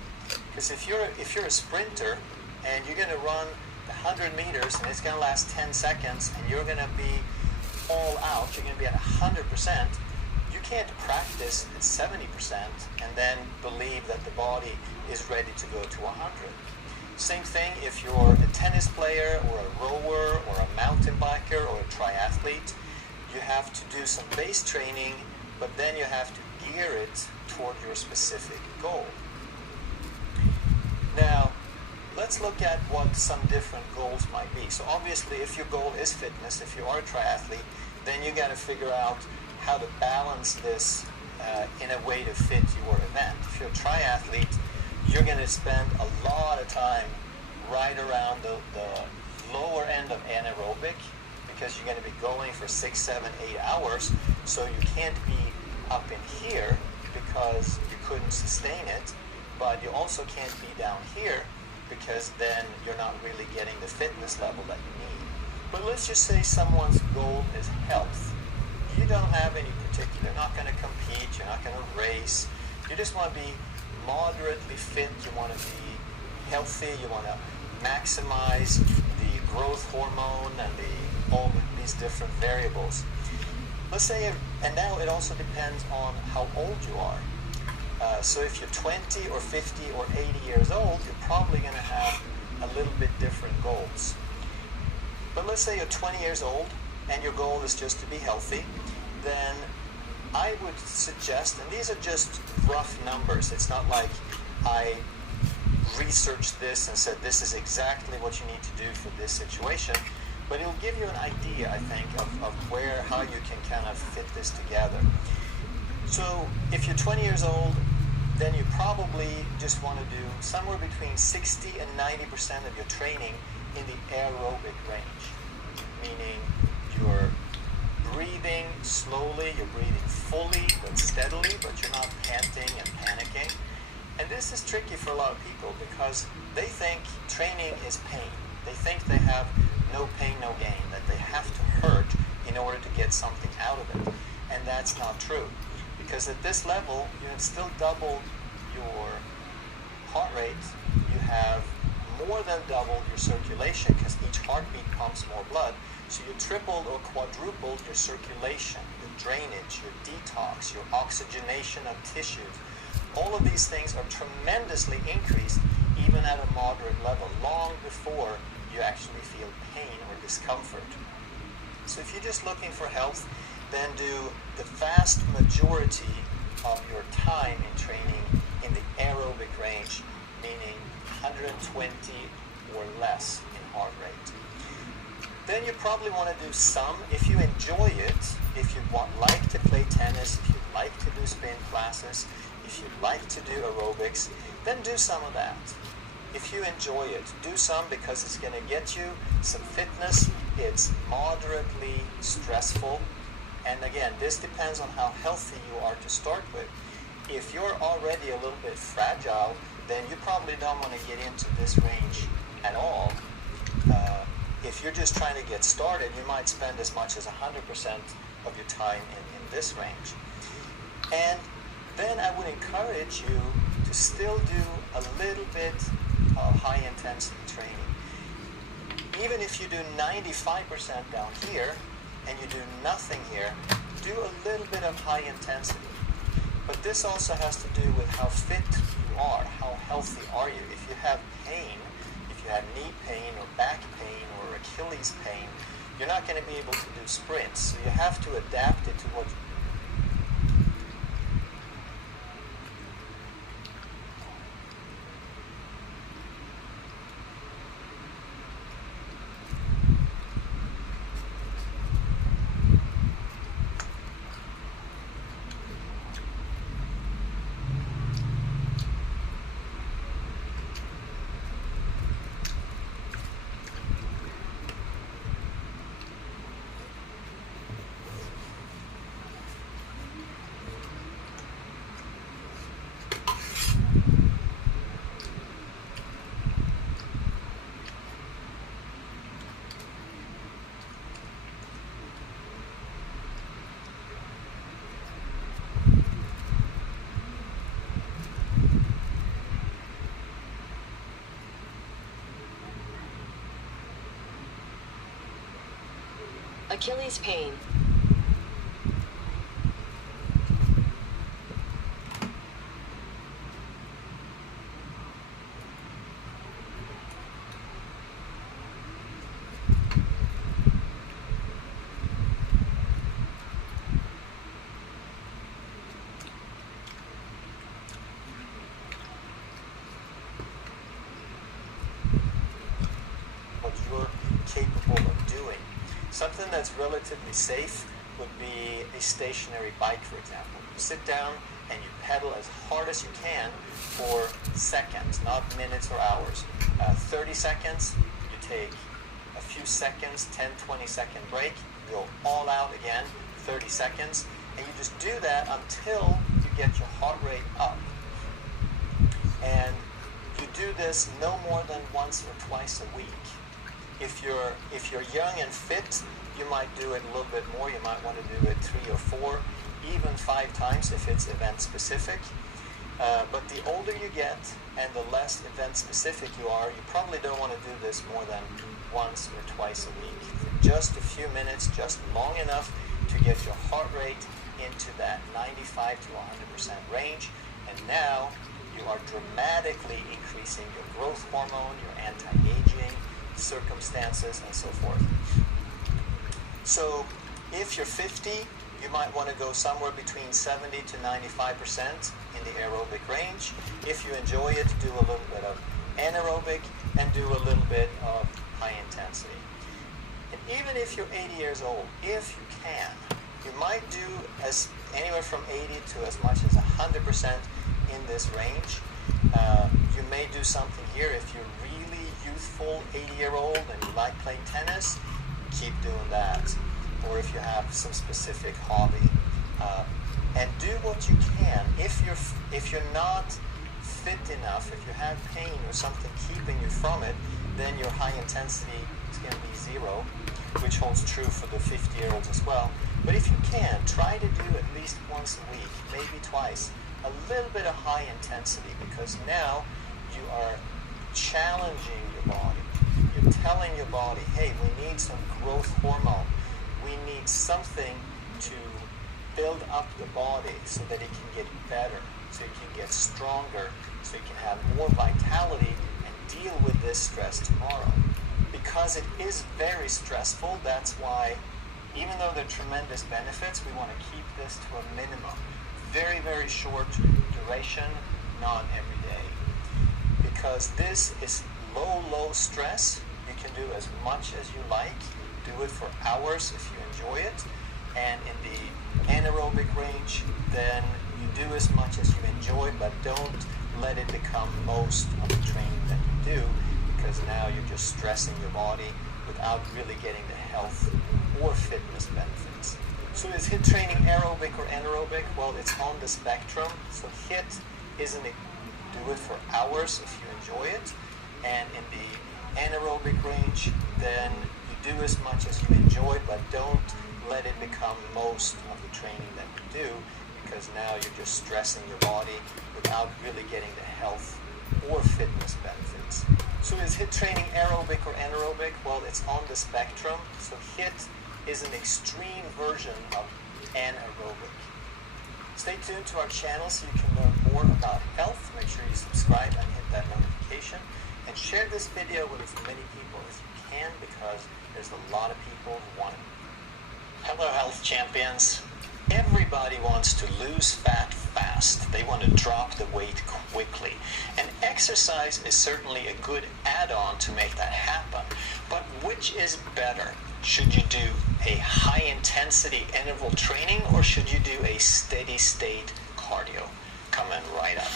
Because if you're a sprinter and you're going to run 100 meters and it's going to last 10 seconds and you're going to be all out, you're going to be at 100%, you can't practice at 70% and then believe that the body is ready to go to 100. Same thing if you're a tennis player or a rower or a mountain biker or a triathlete. You have to do some base training, but then you have to gear it toward your specific goal. Now, let's look at what some different goals might be. So obviously, if your goal is fitness, if you are a triathlete, then you got to figure out how to balance this in a way to fit your event. If you're a triathlete, you're going to spend a lot of time right around the lower end of anaerobic, because you're going to be going for 6, 7, 8 hours, so you can't be up in here because you couldn't sustain it, but you also can't be down here because then you're not really getting the fitness level that you need. But let's just say someone's goal is health. You don't have any particular, you're not going to compete, you're not going to race, you just want to be moderately fit, you want to be healthy, you want to maximize the growth hormone and all these different variables. Let's say, and now it also depends on how old you are. So if you're 20 or 50 or 80 years old, you're probably going to have a little bit different goals. But let's say you're 20 years old and your goal is just to be healthy, then I would suggest, and these are just rough numbers, it's not like I researched this and said this is exactly what you need to do for this situation, but it'll give you an idea, I think, of how you can kind of fit this together. So if you're 20 years old, then you probably just want to do somewhere between 60 and 90% of your training in the aerobic range, meaning you're breathing slowly, you're breathing fully but steadily, but you're not panting and panicking. And this is tricky for a lot of people because they think training is pain. They think they have no pain, no gain, that they have to hurt in order to get something out of it. And that's not true. Because at this level, you have still doubled your heart rate. You have more than doubled your circulation because each heartbeat pumps more blood. So you tripled or quadrupled your circulation, your drainage, your detox, your oxygenation of tissues. All of these things are tremendously increased even at a moderate level, long before you actually feel pain or discomfort. So if you're just looking for health, then do the vast majority of your time in training in the aerobic range, meaning 120 or less in heart rate. Then you probably want to do some, if you enjoy it, if you like to play tennis, if you like to do spin classes, if you like to do aerobics, then do some of that. If you enjoy it, do some because it's going to get you some fitness. It's moderately stressful. And again, this depends on how healthy you are to start with. If you're already a little bit fragile, then you probably don't want to get into this range at all. If you're just trying to get started, you might spend as much as 100% of your time in this range. And then I would encourage you to still do a little bit of high intensity training. Even if you do 95% down here and you do nothing here, do a little bit of high intensity. But this also has to do with how fit you are, how healthy are you. If you have pain, if you have knee pain or back pain or Achilles pain, you're not going to be able to do sprints. So you have to adapt it to what Achilles pain. Something that's relatively safe would be a stationary bike, for example. You sit down and you pedal as hard as you can for seconds, not minutes or hours. 30 seconds, you take a few seconds, 10, 20-second break, go all out again, 30 seconds, and you just do that until you get your heart rate up. And you do this no more than once or twice a week. If you're young and fit, you might do it a little bit more. You might want to do it 3 or 4, even 5 times if it's event specific. But the older you get and the less event specific you are, you probably don't want to do this more than once or twice a week. For just a few minutes, just long enough to get your heart rate into that 95 to 100% range. And now you are dramatically increasing your growth hormone, your anti-aging circumstances, and so forth. So if you're 50, you might want to go somewhere between 70 to 95% in the aerobic range. If you enjoy it, do a little bit of anaerobic and do a little bit of high intensity. And even if you're 80 years old, if you can, you might do as anywhere from 80 to as much as 100% in this range. You may do something here if you're really youthful, 80-year-old, and you like playing tennis, keep doing that. Or if you have some specific hobby. And do what you can. If you're not fit enough, if you have pain or something keeping you from it, then your high intensity is going to be 0, which holds true for the 50-year-olds as well. But if you can, try to do at least once a week, maybe twice, a little bit of high intensity, because now you are challenging your body. You're telling your body, hey, we need some growth hormone. We need something to build up the body so that it can get better, so it can get stronger, so it can have more vitality and deal with this stress tomorrow. Because it is very stressful, that's why, even though there are tremendous benefits, we want to keep this to a minimum. Very, very short duration, not every day. Because this is low stress. You can do as much as you like. Do it for hours if you enjoy it. And in the anaerobic range, then you do as much as you enjoy, but don't let it become most of the training that you do, because now you're just stressing your body without really getting the health or fitness benefits. So is HIIT training aerobic or anaerobic? Well, it's on the spectrum. So HIIT isn't do it for hours if you enjoy it. And in the anaerobic range, then you do as much as you enjoy, but don't let it become most of the training that you do, because now you're just stressing your body without really getting the health or fitness benefits. So is HIIT training aerobic or anaerobic? Well, it's on the spectrum. So HIIT is an extreme version of anaerobic. Stay tuned to our channel so you can learn more about health. Make sure you subscribe and hit that notification. And share this video with as many people as you can, because there's a lot of people who want it. Hello, health champions. Everybody wants to lose fat fast. They want to drop the weight quickly. And exercise is certainly a good add-on to make that happen. But which is better? Should you do a high-intensity interval training, or should you do a steady-state cardio? Coming right up.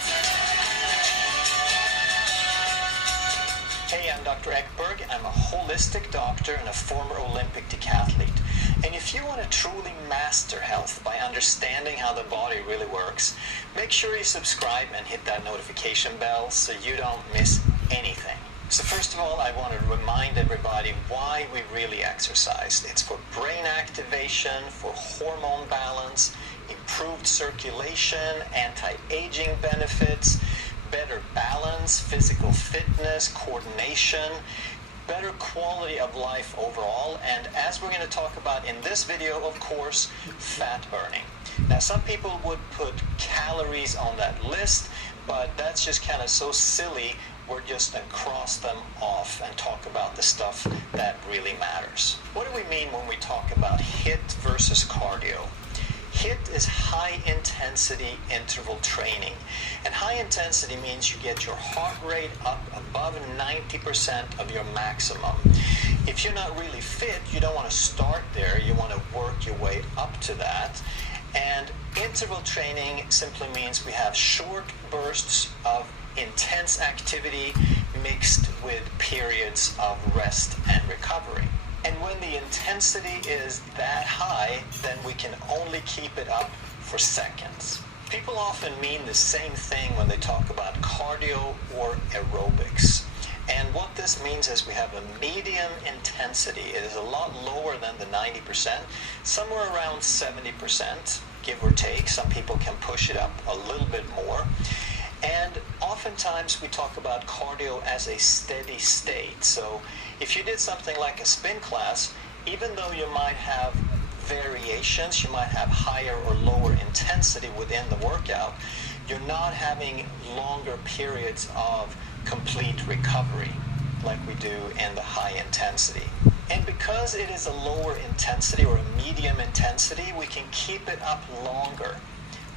Hey, I'm Dr. Ekberg. I'm a holistic doctor and a former Olympic decathlete. And if you want to truly master health by understanding how the body really works, make sure you subscribe and hit that notification bell so you don't miss anything. So first of all, I want to remind everybody why we really exercise. It's for brain activation, for hormone balance, improved circulation, anti-aging benefits, better balance, physical fitness, coordination, better quality of life overall, and as we're going to talk about in this video, of course, fat burning. Now, some people would put calories on that list, but that's just kind of so silly. We're just going to cross them off and talk about the stuff that really matters. What do we mean when we talk about HIIT versus cardio? HIIT is high-intensity interval training. And high-intensity means you get your heart rate up above 90% of your maximum. If you're not really fit, you don't want to start there. You want to work your way up to that. And interval training simply means we have short bursts of intense activity mixed with periods of rest and recovery. And when the intensity is that high, then we can only keep it up for seconds. People often mean the same thing when they talk about cardio or aerobics. And what this means is we have a medium intensity. It is a lot lower than the 90%, somewhere around 70%, give or take. Some people can push it up a little bit more. And oftentimes we talk about cardio as a steady state. So if you did something like a spin class, even though you might have variations, you might have higher or lower intensity within the workout, you're not having longer periods of complete recovery like we do in the high intensity. And because it is a lower intensity or a medium intensity, we can keep it up longer.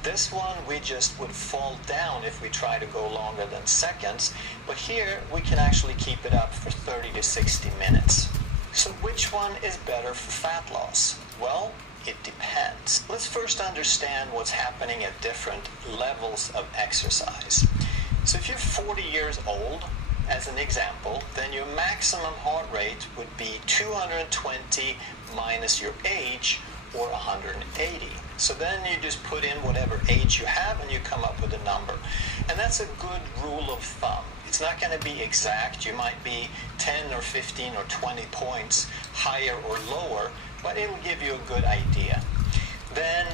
This one we just would fall down if we try to go longer than seconds, but here we can actually keep it up for 30 to 60 minutes. So which one is better for fat loss? Well, it depends. Let's first understand what's happening at different levels of exercise. So if you're 40 years old, as an example, then your maximum heart rate would be 220 minus your age, or 180. So then you just put in whatever age you have and you come up with a number. And that's a good rule of thumb. It's not going to be exact. You might be 10 or 15 or 20 points higher or lower, but it'll give you a good idea. Then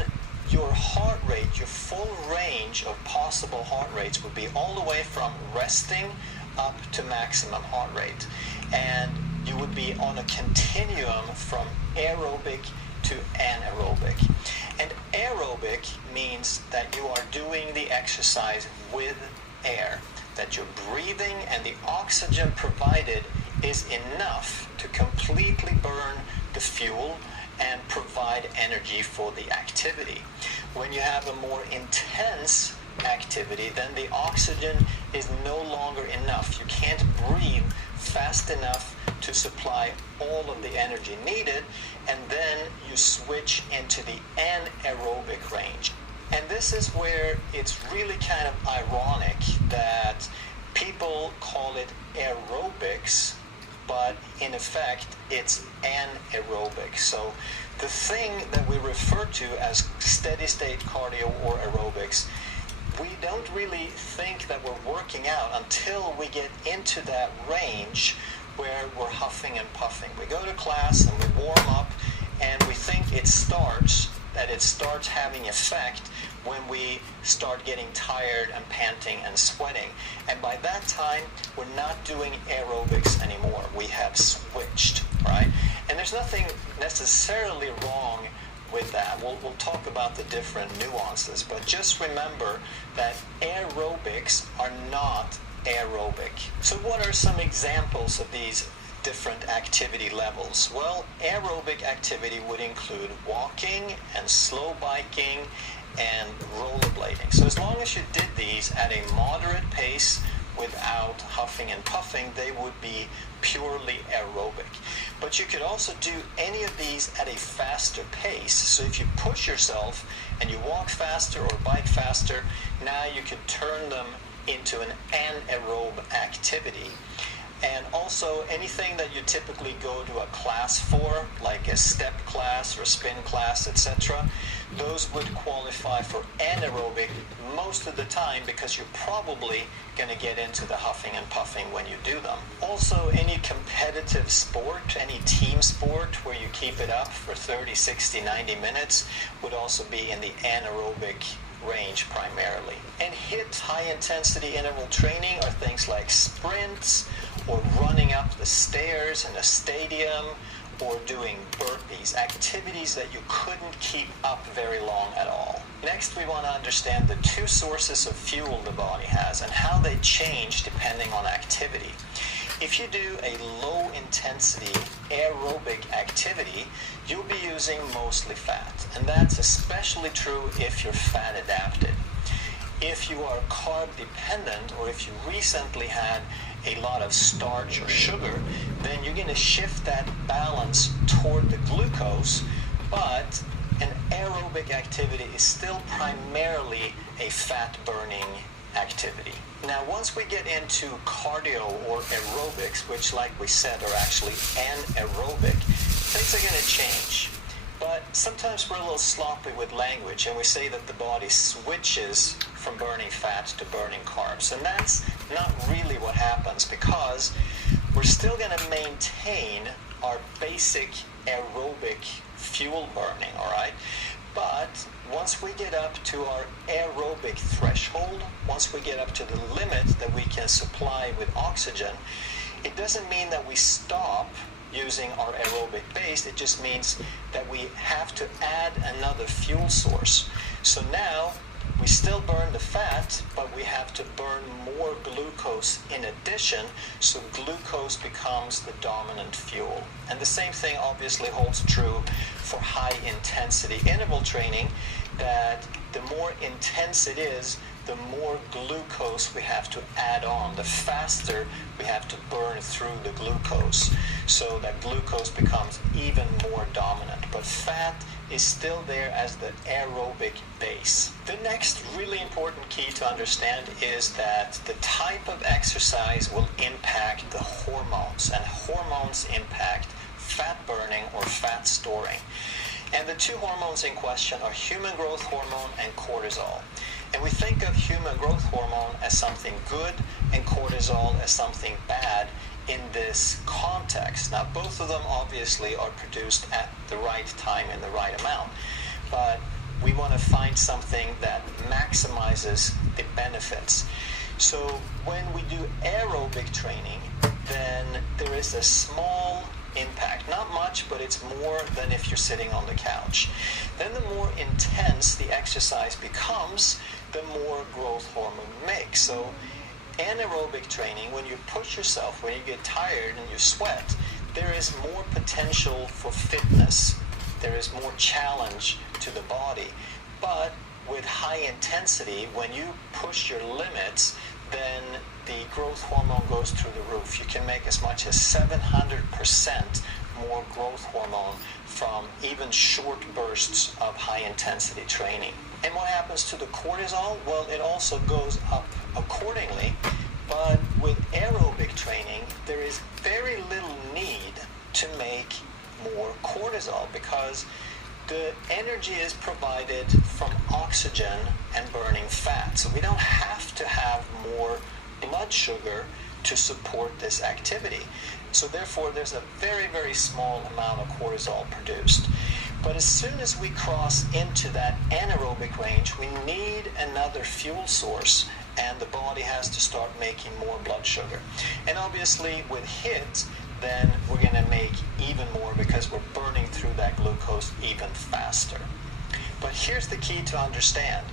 your heart rate, your full range of possible heart rates would be all the way from resting up to maximum heart rate. And you would be on a continuum from aerobic to anaerobic. And aerobic means that you are doing the exercise with air, that you're breathing and the oxygen provided is enough to completely burn the fuel and provide energy for the activity. When you have a more intense activity, then the oxygen is no longer enough. You can't breathe fast enough to supply all of the energy needed, and then you switch into the anaerobic range. And this is where it's really kind of ironic that people call it aerobics, but in effect it's anaerobic. So the thing that we refer to as steady state cardio or aerobics, we don't really think that we're working out until we get into that range where we're huffing and puffing. We go to class and we warm up and we think it starts having effect when we start getting tired and panting and sweating. And by that time, we're not doing aerobics anymore. We have switched, right? And there's nothing necessarily wrong with that. We'll talk about the different nuances, but just remember that aerobics are not aerobic. So what are some examples of these different activity levels? Well, aerobic activity would include walking and slow biking and rollerblading. So as long as you did these at a moderate pace without huffing and puffing, they would be purely aerobic. But you could also do any of these at a faster pace. So if you push yourself and you walk faster or bike faster, now you could turn them into an anaerobe activity. And also anything that you typically go to a class for, like a step class or spin class, etc., those would qualify for anaerobic most of the time because you're probably going to get into the huffing and puffing when you do them. Also, any competitive sport, any team sport where you keep it up for 30, 60, 90 minutes would also be in the anaerobic range primarily. And HIIT, high intensity interval training, are things like sprints or running up the stairs in a stadium or doing burpees, activities that you couldn't keep up very long at all. Next, we want to understand the two sources of fuel the body has and how they change depending on activity. If you do a low intensity aerobic activity, you'll be using mostly fat, and that's especially true if you're fat adapted. If you are carb dependent, or if you recently had a lot of starch or sugar, then you're going to shift that balance toward the glucose, but an aerobic activity is still primarily a fat-burning activity. Now, once we get into cardio or aerobics, which, like we said, are actually anaerobic, things are going to change. But sometimes we're a little sloppy with language, and we say that the body switches from burning fat to burning carbs. And that's not really what happens, because we're still going to maintain our basic aerobic fuel burning, all right? But once we get up to our aerobic threshold, once we get up to the limit that we can supply with oxygen, it doesn't mean that we stop using our aerobic base. It just means that we have to add another fuel source. So now we still burn the fat, but we have to burn more glucose in addition, so glucose becomes the dominant fuel. And the same thing obviously holds true for high intensity interval training, that the more intense it is, the more glucose we have to add on, the faster we have to burn through the glucose, so that glucose becomes even more dominant. But fat is still there as the aerobic base. The next really important key to understand is that the type of exercise will impact the hormones, and hormones impact fat burning or fat storing. And the two hormones in question are human growth hormone and cortisol. And we think of human growth hormone as something good and cortisol as something bad in this context. Now, both of them obviously are produced at the right time in the right amount, but we want to find something that maximizes the benefits. So when we do aerobic training, then there is a small impact. Not much, but it's more than if you're sitting on the couch. Then the more intense the exercise becomes, the more growth hormone you make. So anaerobic training, when you push yourself, when you get tired and you sweat, there is more potential for fitness. There is more challenge to the body. But with high intensity, when you push your limits, then the growth hormone goes through the roof. You can make as much as 700% more growth hormone from even short bursts of high intensity training. And what happens to the cortisol? Well, it also goes up accordingly, but with aerobic training, there is very little need to make more cortisol, because the energy is provided from oxygen and burning fat. So we don't have to have more blood sugar to support this activity. So therefore, there's a very, very small amount of cortisol produced. But as soon as we cross into that anaerobic range, we need another fuel source, and the body has to start making more blood sugar. And obviously with HIIT, then we're going to make even more, because we're burning through that glucose even faster. But here's the key to understand,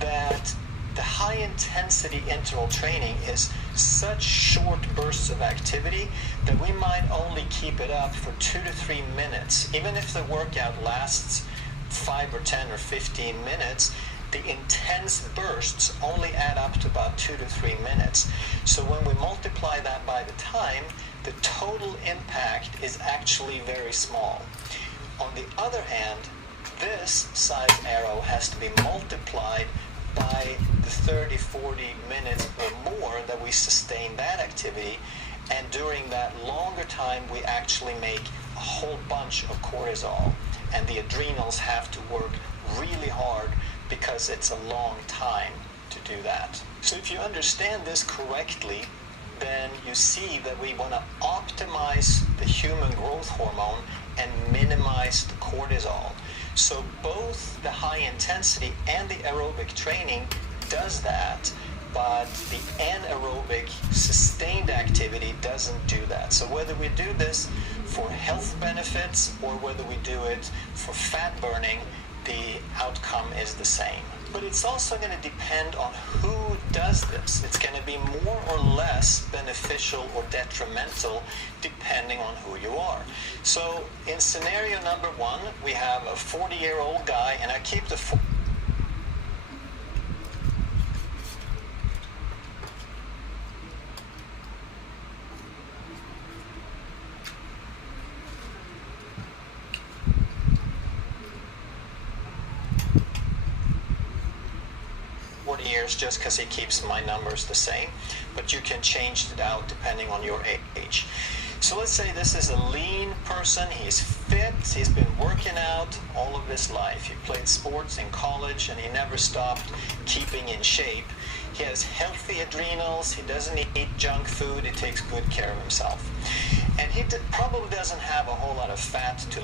that the high intensity interval training is such short bursts of activity that we might only keep it up for 2 to 3 minutes. Even if the workout lasts 5 or 10 or 15 minutes, the intense bursts only add up to about 2 to 3 minutes. So when we multiply that by the time, the total impact is actually very small. On the other hand, this size arrow has to be multiplied by the 30, 40 minutes or more that we sustain that activity, and during that longer time we actually make a whole bunch of cortisol, and the adrenals have to work really hard because it's a long time to do that. So if you understand this correctly, then you see that we want to optimize the human growth hormone and minimize the cortisol. So both the high intensity and the aerobic training does that, but the anaerobic sustained activity doesn't do that. So whether we do this for health benefits or whether we do it for fat burning, the outcome is the same. But it's also going to depend on who does this. It's going to be more or less beneficial or detrimental depending on who you are. So in scenario number 1, we have a 40-year-old guy, and I keep the years just because he keeps my numbers the same, but you can change it out depending on your age. So let's say this is a lean person, he's fit, he's been working out all of his life. He played sports in college and he never stopped keeping in shape. He has healthy adrenals, he doesn't eat junk food, he takes good care of himself. And he probably doesn't have a whole lot of fat to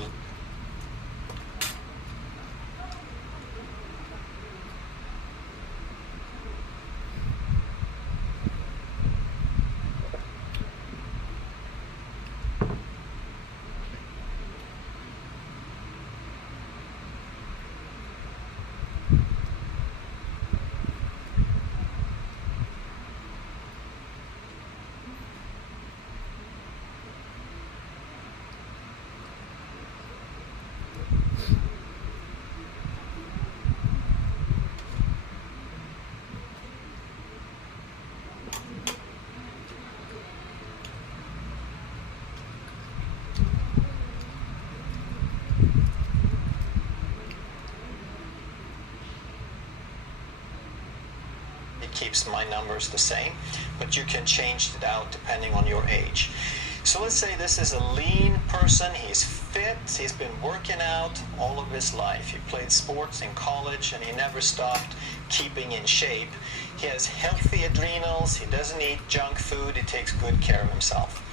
keeps my numbers the same, but you can change it out depending on your age. So let's say this is a lean person, he's fit, he's been working out all of his life. He played sports in college and he never stopped keeping in shape. He has healthy adrenals, he doesn't eat junk food, he takes good care of himself.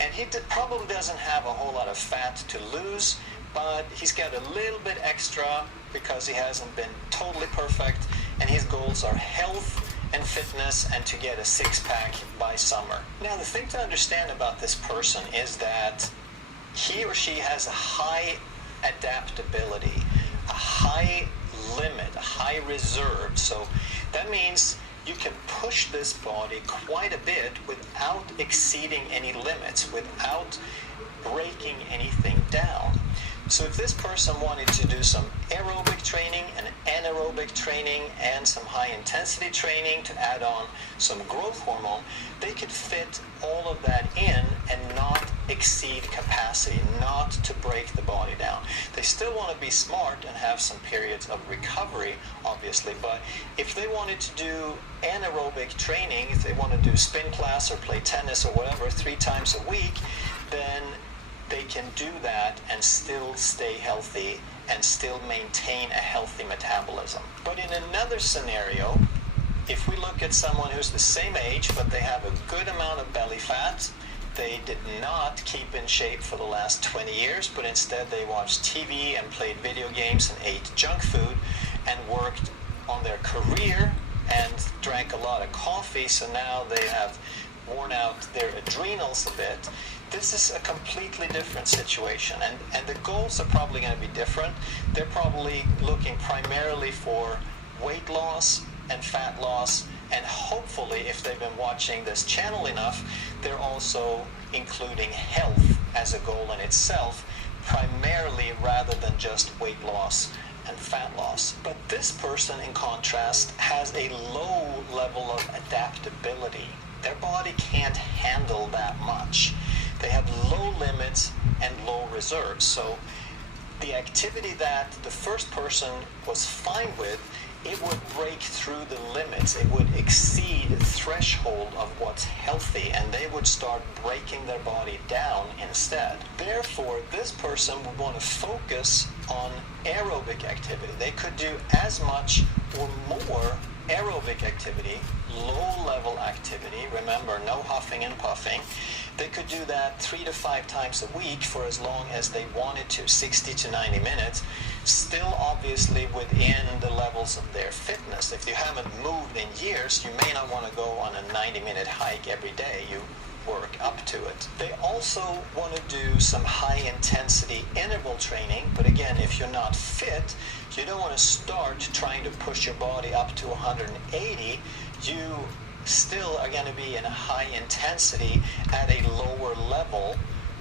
And he probably doesn't have a whole lot of fat to lose, but he's got a little bit extra because he hasn't been totally perfect, and his goals are health and fitness and to get a six-pack by summer. Now, the thing to understand about this person is that he or she has a high adaptability, a high limit, a high reserve. So that means you can push this body quite a bit without exceeding any limits, without breaking anything down. So if this person wanted to do some aerobic training and anaerobic training and some high intensity training to add on some growth hormone, they could fit all of that in and not exceed capacity, not to break the body down. They still want to be smart and have some periods of recovery, obviously, but if they wanted to do anaerobic training, if they want to do spin class or play tennis or whatever 3 times a week, then they can do that and still stay healthy and still maintain a healthy metabolism. But in another scenario, if we look at someone who's the same age but they have a good amount of belly fat, they did not keep in shape for the last 20 years, but instead they watched TV and played video games and ate junk food and worked on their career and drank a lot of coffee, so now they have worn out their adrenals a bit. This is a completely different situation, and the goals are probably going to be different. They're probably looking primarily for weight loss and fat loss, and hopefully, if they've been watching this channel enough, they're also including health as a goal in itself, primarily rather than just weight loss and fat loss. But this person, in contrast, has a low level of adaptability. Their body can't handle that much. They have low limits and low reserves. So the activity that the first person was fine with, it would break through the limits. It would exceed the threshold of what's healthy, and they would start breaking their body down instead. Therefore, this person would want to focus on aerobic activity. They could do as much or more aerobic activity, low-level activity. Remember, no huffing and puffing. They could do that 3 to 5 times a week for as long as they wanted to, 60 to 90 minutes, still obviously within the levels of their fitness. If you haven't moved in years, you may not want to go on a 90-minute hike every day. You work up to it. They also want to do some high-intensity interval training, but again, if you're not fit, you don't want to start trying to push your body up to 180. You still are going to be in a high intensity at a lower level,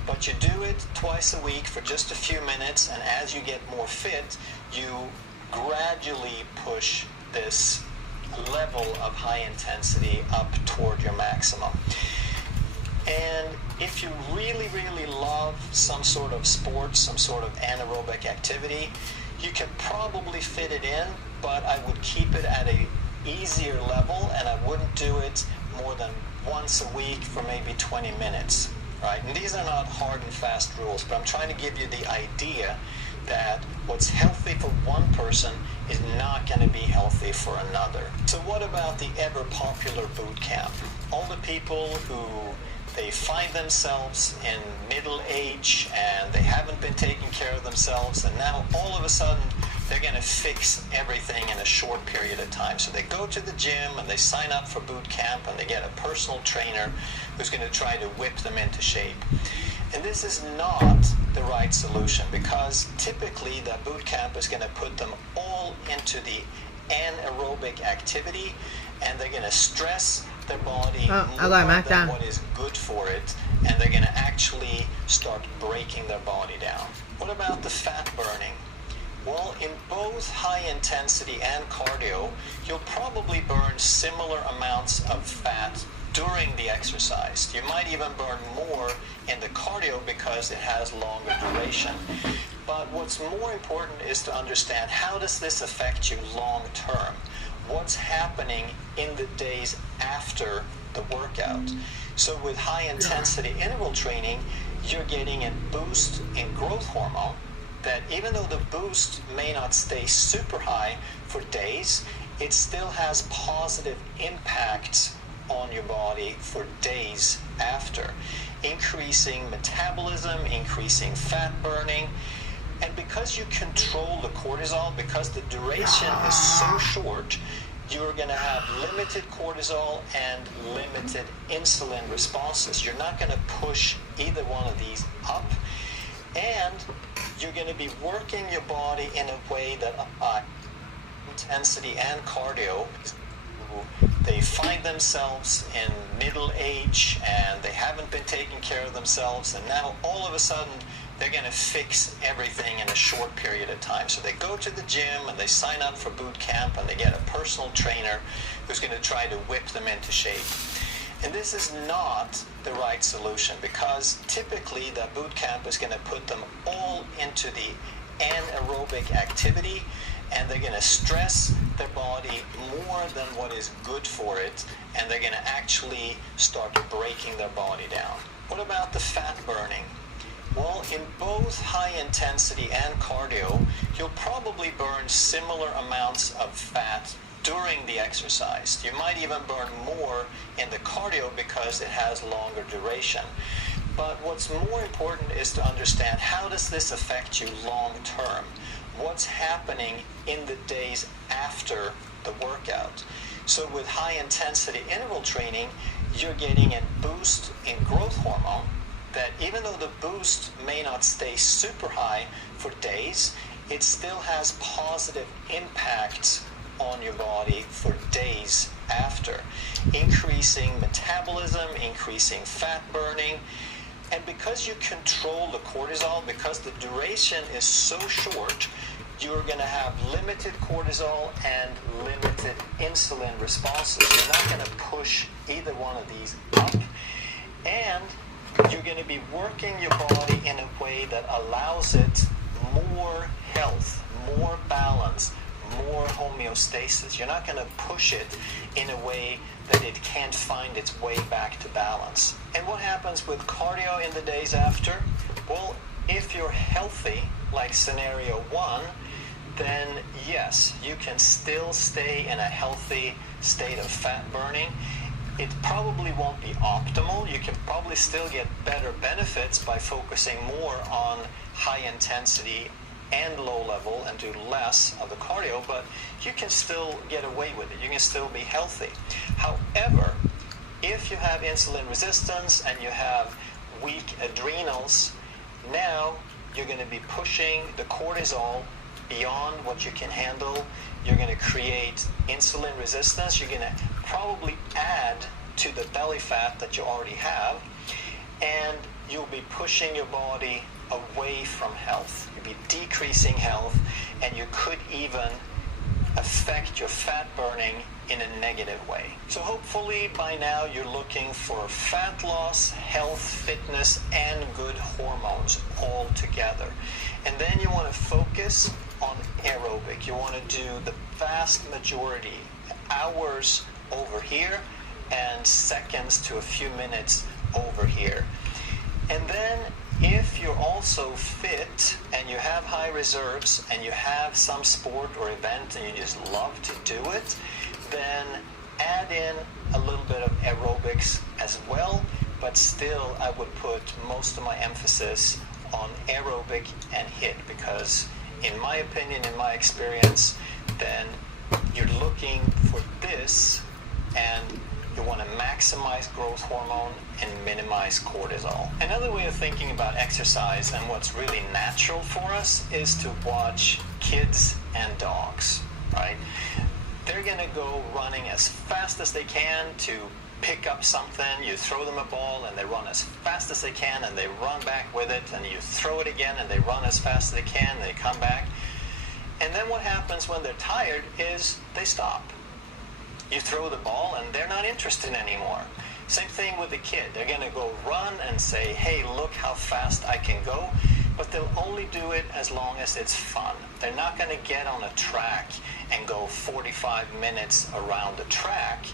but you do it twice a week for just a few minutes, and as you get more fit, you gradually push this level of high intensity up toward your maximum. And if you really, really love some sort of sport, some sort of anaerobic activity, you can probably fit it in, but I would keep it at a easier level, and I wouldn't do it more than once a week for maybe 20 minutes, right? And these are not hard and fast rules, but I'm trying to give you the idea that what's healthy for one person is not going to be healthy for another. So what about the ever popular boot camp? All the people who they find themselves in middle age and they haven't been taking care of themselves, and now all of a sudden they're going to fix everything in a short period of time. So they go to the gym and they sign up for boot camp and they get a personal trainer who's going to try to whip them into shape. And this is not the right solution, because typically that boot camp is going to put them all into the anaerobic activity, and they're going to stress their body more than what is good for it, and they're going to actually start breaking their body down. What about the fat burning? Well, in both high intensity and cardio, you'll probably burn similar amounts of fat during the exercise. You might even burn more in the cardio because it has longer duration. But what's more important is to understand, how does this affect you long term? What's happening in the days after the workout? So with high intensity interval training, you're getting a boost in growth hormone that, even though the boost may not stay super high for days, it still has positive impacts on your body for days after, increasing metabolism, increasing fat burning. And because you control the cortisol, because the duration is so short, you're going to have limited cortisol and limited insulin responses. You're not going to push either one of these up, and you're going to be working your body in a way that intensity and cardio, they find themselves in middle age and they haven't been taking care of themselves, and now all of a sudden they're going to fix everything in a short period of time. So they go to the gym and they sign up for boot camp and they get a personal trainer who's going to try to whip them into shape. And this is not the right solution, because typically that boot camp is going to put them all into the anaerobic activity, and they're going to stress their body more than what is good for it, and they're going to actually start breaking their body down. What about the fat burning? Well, in both high intensity and cardio, you'll probably burn similar amounts of fat during the exercise. You might even burn more in the cardio because it has longer duration. But what's more important is to understand, how does this affect you long term? What's happening in the days after the workout? So with high intensity interval training, you're getting a boost in growth hormone that, even though the boost may not stay super high for days, it still has positive impacts on your body for days after, increasing metabolism, increasing fat burning. And because you control the cortisol, because the duration is so short, you're going to have limited cortisol and limited insulin responses. You're not going to push either one of these up, and you're going to be working your body in a way that allows it more health, more balance, more homeostasis. You're not going to push it in a way that it can't find its way back to balance. And what happens with cardio in the days after? Well, if you're healthy, like scenario 1, then yes, you can still stay in a healthy state of fat burning. It probably won't be optimal. You can probably still get better benefits by focusing more on high intensity and low level and do less of the cardio, but you can still get away with it. You can still be healthy. However, if you have insulin resistance and you have weak adrenals, now you're going to be pushing the cortisol beyond what you can handle. You're going to create insulin resistance. You're going to probably add to the belly fat that you already have, and you'll be pushing your body away from health. You'll be decreasing health, and you could even affect your fat burning in a negative way. So hopefully by now you're looking for fat loss, health, fitness, and good hormones all together. And then you want to focus on aerobic. You want to do the vast majority hours over here and seconds to a few minutes over here. And then if you're also fit and you have high reserves and you have some sport or event and you just love to do it, then add in a little bit of aerobics as well, but still I would put most of my emphasis on aerobic and HIIT, because in my opinion, in my experience, then you're looking for this and you want to maximize growth hormone and minimize cortisol. Another way of thinking about exercise and what's really natural for us is to watch kids and dogs, right? They're going to go running as fast as they can to pick up something. You throw them a ball and they run as fast as they can and they run back with it, and you throw it again and they run as fast as they can and they come back. And then what happens when they're tired is they stop. You throw the ball and they're not interested anymore. Same thing with the kid. They're going to go run and say, hey, look how fast I can go. But they'll only do it as long as it's fun. They're not going to get on a track and go 45 minutes around the track.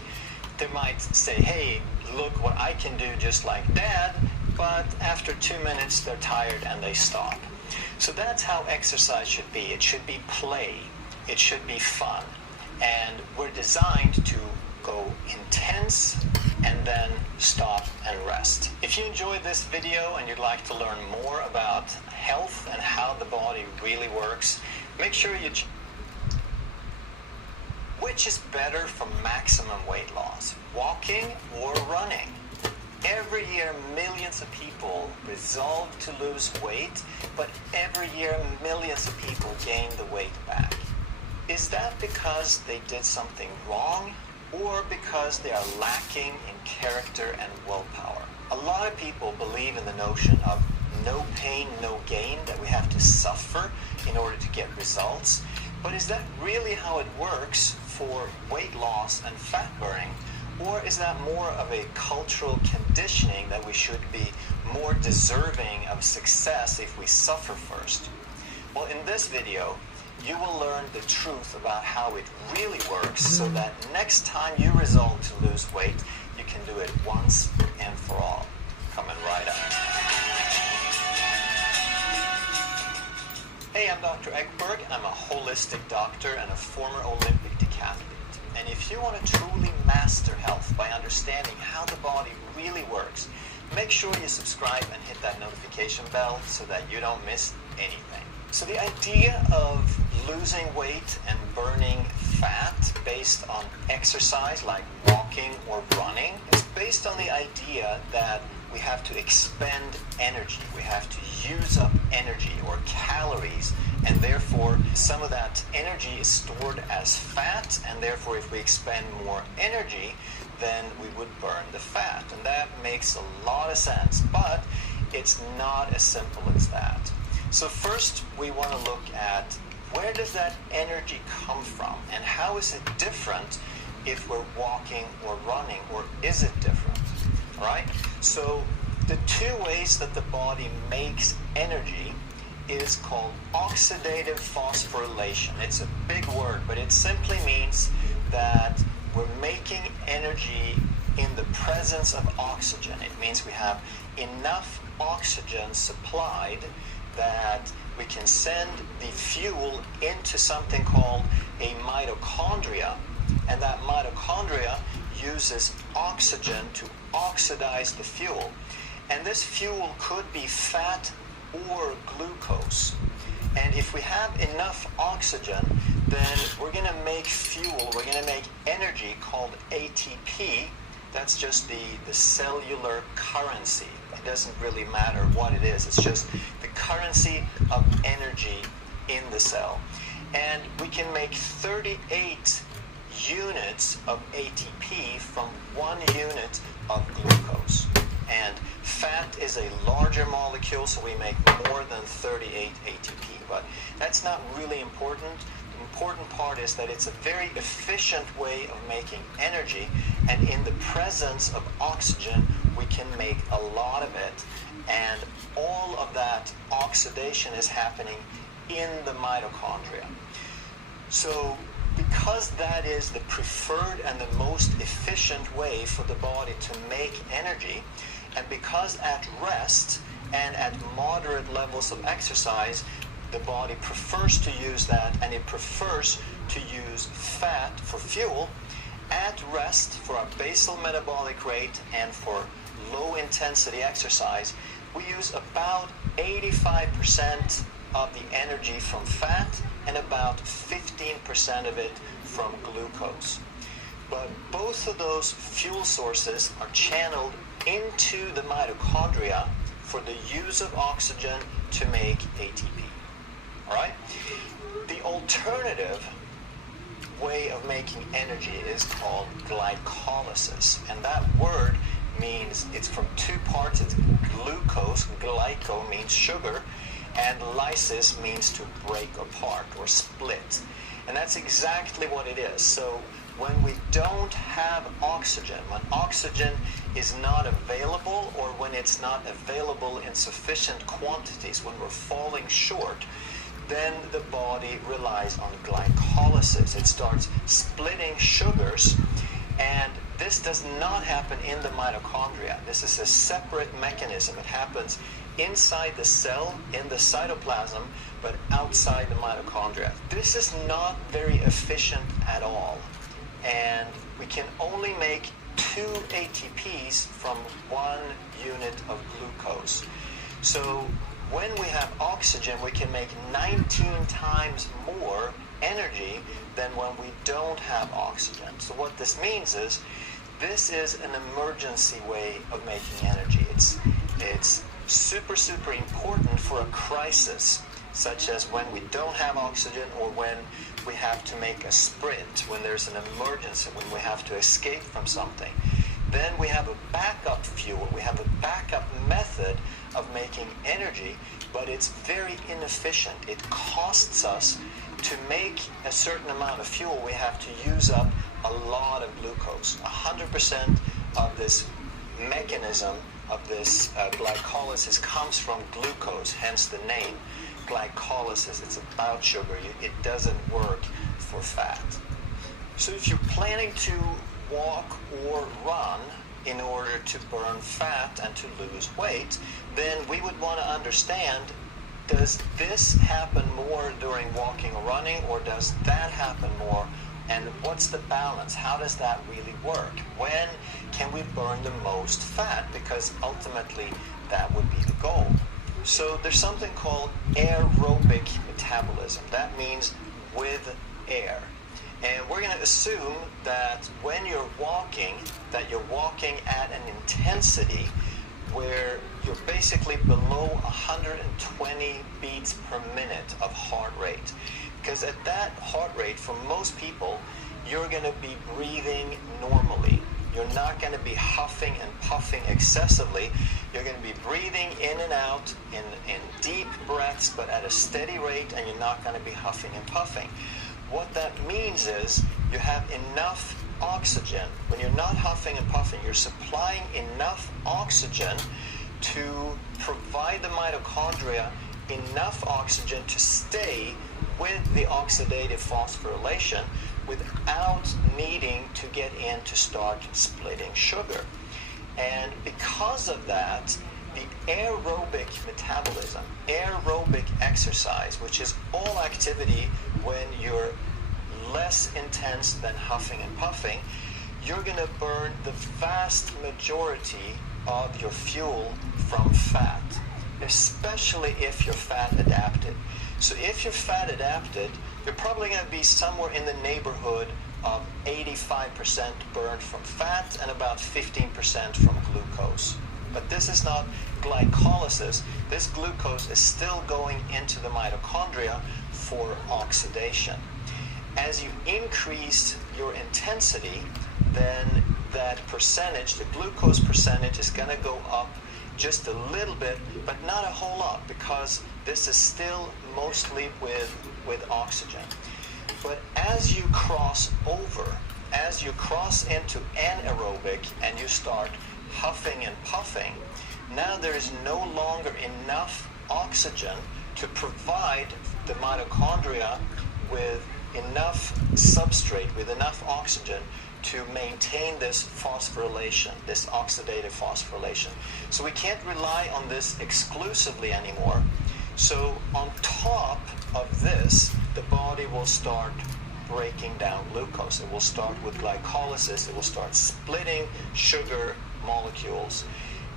They might say, hey, look what I can do just like Dad. But after 2 minutes, they're tired and they stop. So that's how exercise should be. It should be play. It should be fun. And we're designed to go intense and then stop and rest. If you enjoyed this video and you'd like to learn more about health and how the body really works, make sure you which is better for maximum weight loss, walking or running? Every year, millions of people resolve to lose weight, but every year, millions of people gain the weight back. Is that because they did something wrong, or because they are lacking in character and willpower? A lot of people believe in the notion of no pain, no gain, that we have to suffer in order to get results. But is that really how it works for weight loss and fat burning? Or is that more of a cultural conditioning that we should be more deserving of success if we suffer first? Well, in this video, you will learn the truth about how it really works, so that next time you resolve to lose weight, you can do it once and for all. Coming right up. Hey, I'm Dr. Ekberg. I'm a holistic doctor and a former Olympic decathlete. And if you want to truly master health by understanding how the body really works, make sure you subscribe and hit that notification bell so that you don't miss anything. So the idea of losing weight and burning fat based on exercise like walking or running is based on the idea that we have to expend energy. We have to use up energy or calories, and therefore some of that energy is stored as fat, and therefore if we expend more energy, then we would burn the fat. And that makes a lot of sense, but it's not as simple as that. So first we want to look at where does that energy come from, and how is it different if we're walking or running, or is it different? All right? So the two ways that the body makes energy is called oxidative phosphorylation. It's a big word, but it simply means that we're making energy in the presence of oxygen. It means we have enough oxygen supplied that we can send the fuel into something called a mitochondria, and that mitochondria uses oxygen to oxidize the fuel. And this fuel could be fat or glucose. And if we have enough oxygen, then we're going to make fuel, we're going to make energy called ATP. That's just the cellular currency. It doesn't really matter what it is. It's just the currency of energy in the cell. And we can make 38 units of ATP from 1 unit of glucose. And fat is a larger molecule, so we make more than 38 ATP. But that's not really important. The important part is that it's a very efficient way of making energy, and in the presence of oxygen, we can make a lot of it. And all of that oxidation is happening in the mitochondria. So because because that is the preferred and the most efficient way for the body to make energy, and because at rest and at moderate levels of exercise, the body prefers to use that, and it prefers to use fat for fuel, at rest for our basal metabolic rate and for low intensity exercise, we use about 85% of the energy from fat and about 15% of it from glucose. But both of those fuel sources are channeled into the mitochondria for the use of oxygen to make ATP. All right? The alternative way of making energy is called glycolysis, and that word means, it's from two parts. It's glucose, glyco means sugar, and lysis means to break apart or split. And that's exactly what it is. So when we don't have oxygen, when oxygen is not available, or when it's not available in sufficient quantities, when we're falling short, then the body relies on glycolysis. It starts splitting sugars, and this does not happen in the mitochondria. This is a separate mechanism. It happens inside the cell, in the cytoplasm, but outside the mitochondria. This is not very efficient at all, and we can only make 2 ATPs from 1 unit of glucose. So when we have oxygen, we can make 19 times more energy than when we don't have oxygen. So what this means is, this is an emergency way of making energy. It's super, super important for a crisis, such as when we don't have oxygen, or when we have to make a sprint, when there's an emergency, when we have to escape from something. Then we have a backup fuel, we have a backup method of making energy, but it's very inefficient. It costs us to make a certain amount of fuel. We have to use up a lot of glucose. 100% of this mechanism of this glycolysis comes from glucose, hence the name glycolysis. It's about sugar. It doesn't work for fat. So if you're planning to walk or run in order to burn fat and to lose weight, then we would want to understand, does this happen more during walking or running, or does that happen more? And what's the balance? How does that really work? When can we burn the most fat? Because ultimately that would be the goal. So there's something called aerobic metabolism. That means with air. And we're going to assume that when you're walking, that you're walking at an intensity where you're basically below 120 beats per minute of heart rate. Because at that heart rate, for most people, you're going to be breathing normally. You're not going to be huffing and puffing excessively. You're going to be breathing in and out in deep breaths, but at a steady rate, and you're not going to be huffing and puffing. What that means is you have enough oxygen. When you're not huffing and puffing, you're supplying enough oxygen to provide the mitochondria enough oxygen to stay with the oxidative phosphorylation without needing to get in to start splitting sugar. And because of that, the aerobic metabolism, aerobic exercise, which is all activity when you're less intense than huffing and puffing, you're going to burn the vast majority of your fuel from fat, especially if you're fat adapted. So if you're fat adapted, you're probably going to be somewhere in the neighborhood of 85% burned from fat and about 15% from glucose. But this is not glycolysis. This glucose is still going into the mitochondria for oxidation. As you increase your intensity, then that percentage, the glucose percentage, is going to go up just a little bit, but not a whole lot, because this is still mostly with oxygen. But as you cross over, as you cross into anaerobic and you start huffing and puffing, now there is no longer enough oxygen to provide the mitochondria with enough substrate with enough oxygen to maintain this phosphorylation, this oxidative phosphorylation. So we can't rely on this exclusively anymore. So on top of this, the body will start breaking down glucose. It will start with glycolysis. It will start splitting sugar molecules.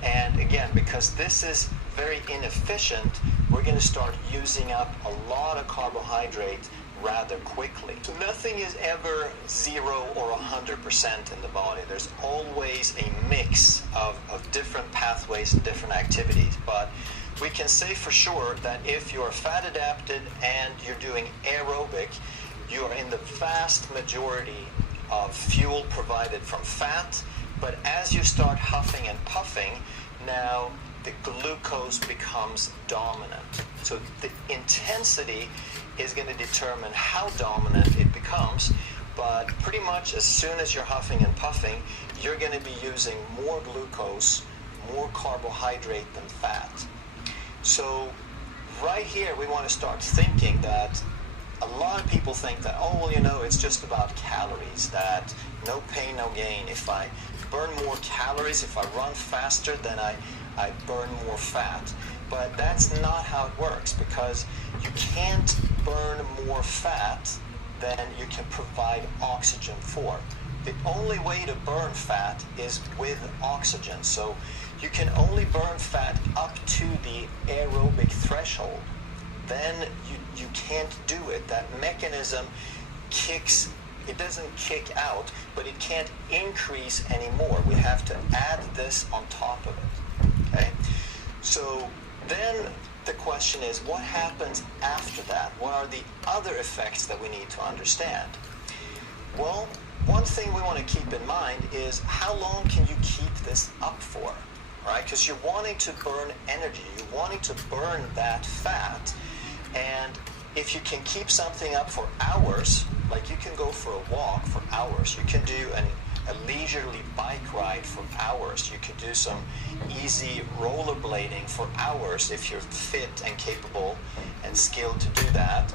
And again, because this is very inefficient, we're going to start using up a lot of carbohydrate rather quickly. So nothing is ever 0 or 100% in the body. There's always a mix of different pathways and different activities. But we can say for sure that if you're fat adapted and you're doing aerobic, you are in the vast majority of fuel provided from fat. But as you start huffing and puffing, now the glucose becomes dominant. So the intensity is going to determine how dominant it becomes, but pretty much as soon as you're huffing and puffing, you're going to be using more glucose, more carbohydrate than fat. So right here we want to start thinking that a lot of people think that, oh, well, you know, it's just about calories, that no pain, no gain. If I burn more calories, if I run faster, then I burn more fat. But that's not how it works, because you can't burn more fat than you can provide oxygen for. The only way to burn fat is with oxygen. So you can only burn fat up to the aerobic threshold. Then you can't do it. That mechanism kicks, it doesn't kick out, but it can't increase anymore. We have to add this on top of it. Okay? So then the question is, what happens after that? What are the other effects that we need to understand? Well, one thing we want to keep in mind is how long can you keep this up for, right? Because you're wanting to burn energy, you're wanting to burn that fat, and if you can keep something up for hours, like you can go for a walk for hours, you can do a leisurely bike ride for hours, you could do some easy rollerblading for hours if you're fit and capable and skilled to do that.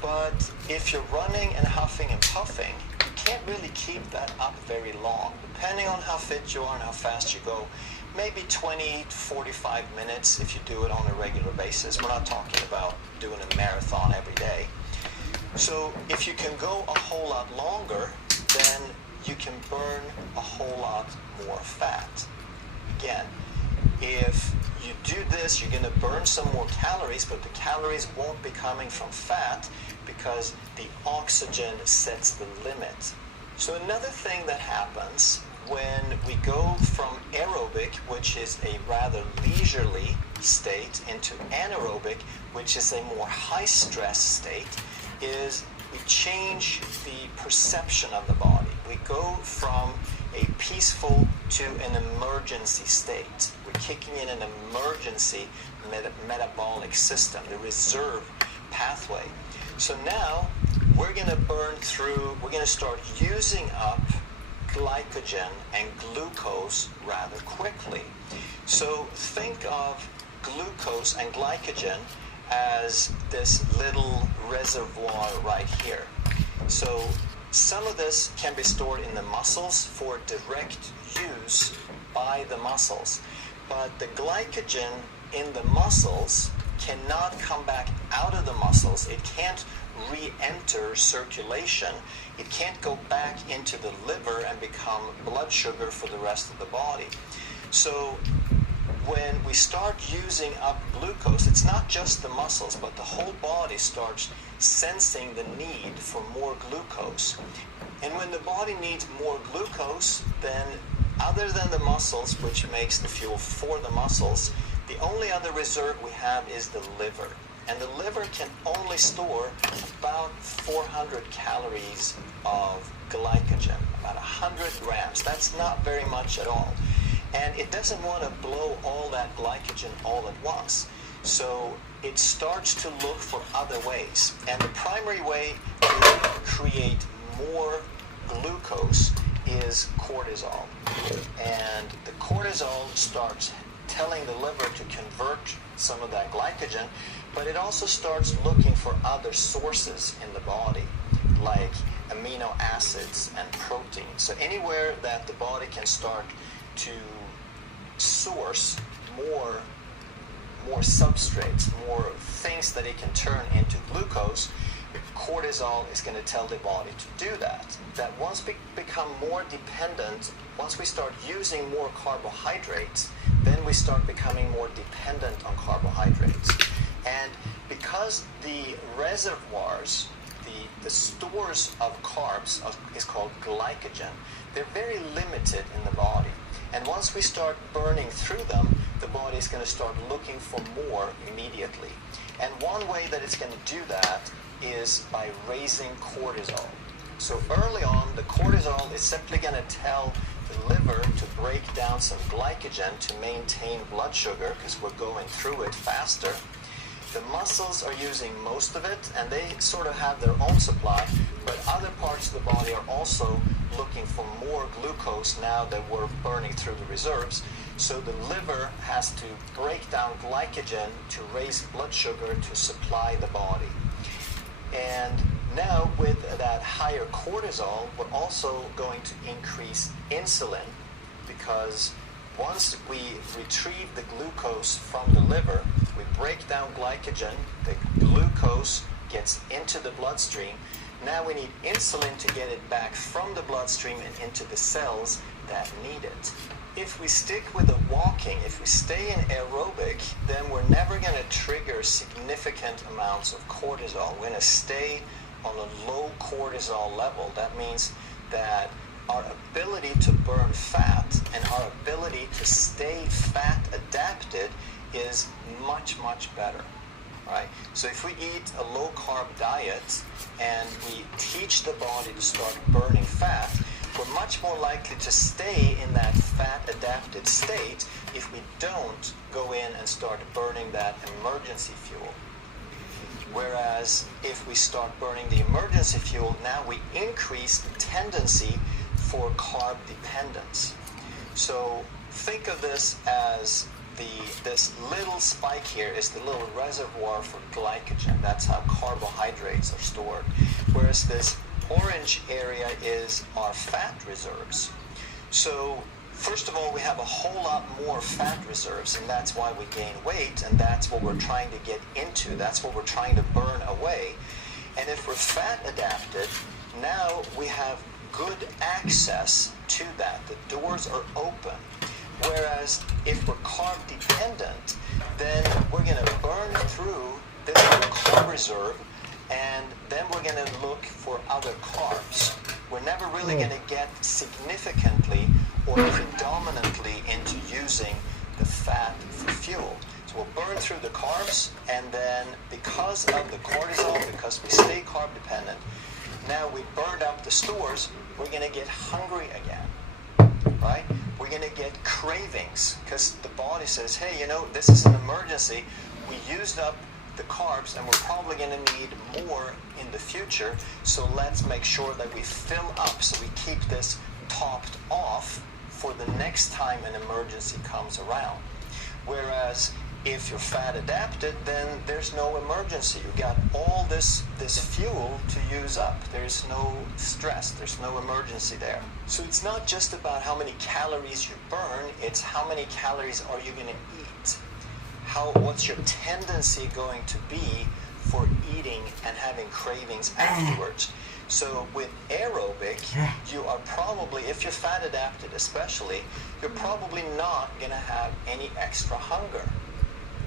But if you're running and huffing and puffing, you can't really keep that up very long. Depending on how fit you are and how fast you go, maybe 20 to 45 minutes if you do it on a regular basis. We're not talking about doing a marathon every day. So if you can go a whole lot longer, then you can burn a whole lot more fat. Again, if you do this, you're going to burn some more calories, but the calories won't be coming from fat because the oxygen sets the limit. So another thing that happens when we go from aerobic, which is a rather leisurely state, into anaerobic, which is a more high-stress state, is we change the perception of the body. We go from a peaceful to an emergency state. We're kicking in an emergency metabolic system, the reserve pathway. So now we're going to start using up glycogen and glucose rather quickly. So think of glucose and glycogen as this little reservoir right here. So some of this can be stored in the muscles for direct use by the muscles, but the glycogen in the muscles cannot come back out of the muscles. It can't re-enter circulation. It can't go back into the liver and become blood sugar for the rest of the body. So when we start using up glucose, it's not just the muscles, but the whole body starts sensing the need for more glucose. And when the body needs more glucose, then other than the muscles, which makes the fuel for the muscles, the only other reserve we have is the liver. And the liver can only store about 400 calories of glycogen, about 100 grams. That's not very much at all. And it doesn't want to blow all that glycogen all at once. So it starts to look for other ways. And the primary way to create more glucose is cortisol. And the cortisol starts telling the liver to convert some of that glycogen, but it also starts looking for other sources in the body, like amino acids and protein. So anywhere that the body can start to source more substrates, more things that it can turn into glucose, cortisol is going to tell the body to do that. That once we become more dependent, once we start using more carbohydrates, then we start becoming more dependent on carbohydrates. And because the reservoirs, the stores of carbs is called glycogen, they're very limited in the body. And once we start burning through them, the body is going to start looking for more immediately. And one way that it's going to do that is by raising cortisol. So early on, the cortisol is simply going to tell the liver to break down some glycogen to maintain blood sugar, because we're going through it faster. The muscles are using most of it, and they sort of have their own supply, but other parts of the body are also looking for more glucose now that we're burning through the reserves. So the liver has to break down glycogen to raise blood sugar to supply the body. And now with that higher cortisol, we're also going to increase insulin, because once we retrieve the glucose from the liver, we break down glycogen, the glucose gets into the bloodstream. Now we need insulin to get it back from the bloodstream and into the cells that need it. If we stick with the walking, if we stay in aerobic, then we're never going to trigger significant amounts of cortisol. We're going to stay on a low cortisol level. That means that our ability to burn fat and our ability to stay fat adapted is much, much better. Right? So if we eat a low-carb diet and we teach the body to start burning fat, we're much more likely to stay in that fat-adapted state if we don't go in and start burning that emergency fuel. Whereas if we start burning the emergency fuel, now we increase the tendency for carb dependence. So think of this as this little spike here is the little reservoir for glycogen. That's how carbohydrates are stored. Whereas this orange area is our fat reserves. So first of all, we have a whole lot more fat reserves, and that's why we gain weight, and that's what we're trying to get into. That's what we're trying to burn away. And if we're fat adapted, now we have good access to that. The doors are open. Whereas if we're carb dependent, then we're going to burn through this little carb reserve, and then we're going to look for other carbs. We're never really going to get significantly or predominantly into using the fat for fuel. So we'll burn through the carbs, and then because of the cortisol, because we stay carb dependent, now we burned up the stores, we're going to get hungry again, right? We're going to get cravings, because the body says, hey, you know, this is an emergency. We used up the carbs, and we're probably going to need more in the future, so let's make sure that we fill up, so we keep this topped off for the next time an emergency comes around. Whereas if you're fat adapted, then there's no emergency. You got all this fuel to use up. There's no stress. There's no emergency there. So it's not just about how many calories you burn. It's how many calories are you going to eat. What's your tendency going to be for eating and having cravings afterwards? So with aerobic, you are probably, if you're fat adapted especially, you're probably not going to have any extra hunger.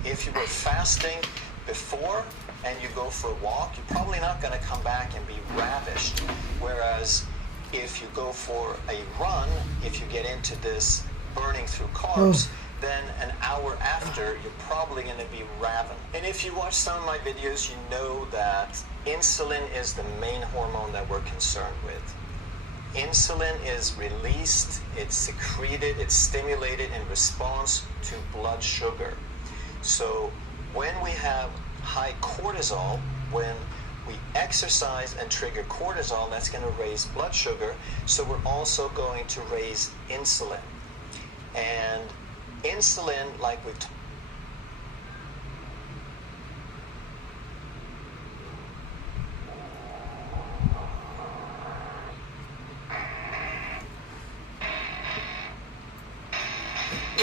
If you were fasting before and you go for a walk, you're probably not going to come back and be ravished. Whereas if you go for a run, if you get into this burning through carbs, then an hour after, you're probably going to be ravened. And if you watch some of my videos, you know that insulin is the main hormone that we're concerned with. Insulin is released, it's secreted, it's stimulated in response to blood sugar. So when we have high cortisol, when we exercise and trigger cortisol, that's going to raise blood sugar. So we're also going to raise insulin. And insulin, like we've talked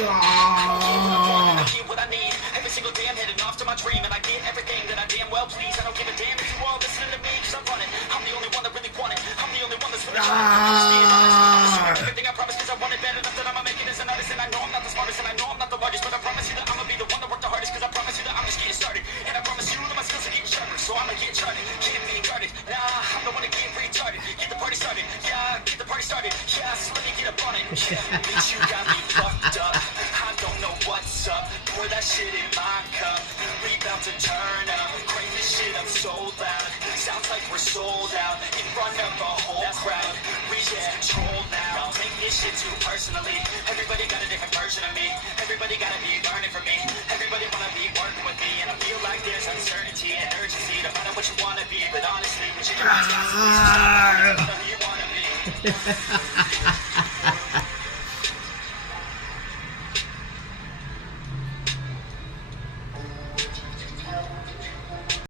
get what I need. Every single day I'm heading off to my dream, and I get everything that I damn well please. I don't give a damn if you all listening to me, cause I'm running. I'm the only one that really want it. I'm the only one that's really trying to understand honest. Everything I promise, cause I want it bad enough that I'ma make it as an artist. And I know I'm not the smartest, and I know I'm not the largest, but I promise you that I'ma be the one that work the hardest, cause I promise you that I'm just getting started. And I promise you that my skills are getting sharper, so I'ma get charted. Can't be guarded, nah, I'm the one to get retarded. Get the party started, yeah, get the party started. Yeah, so let me get up on it. Yeah, bitch, you got me fucked up. I don't know what's up. Pour that shit in my cup. We about to turn up. Crank this shit up so loud. Sounds like we're sold out in front of a whole crowd. We just control now. Don't take this shit too personally. Everybody got a different version of me. Everybody gotta be learning from me. Everybody wanna be working with me, and I feel like there's uncertainty and urgency. No matter what you wanna be, but honestly, what you can whatever you wanna be.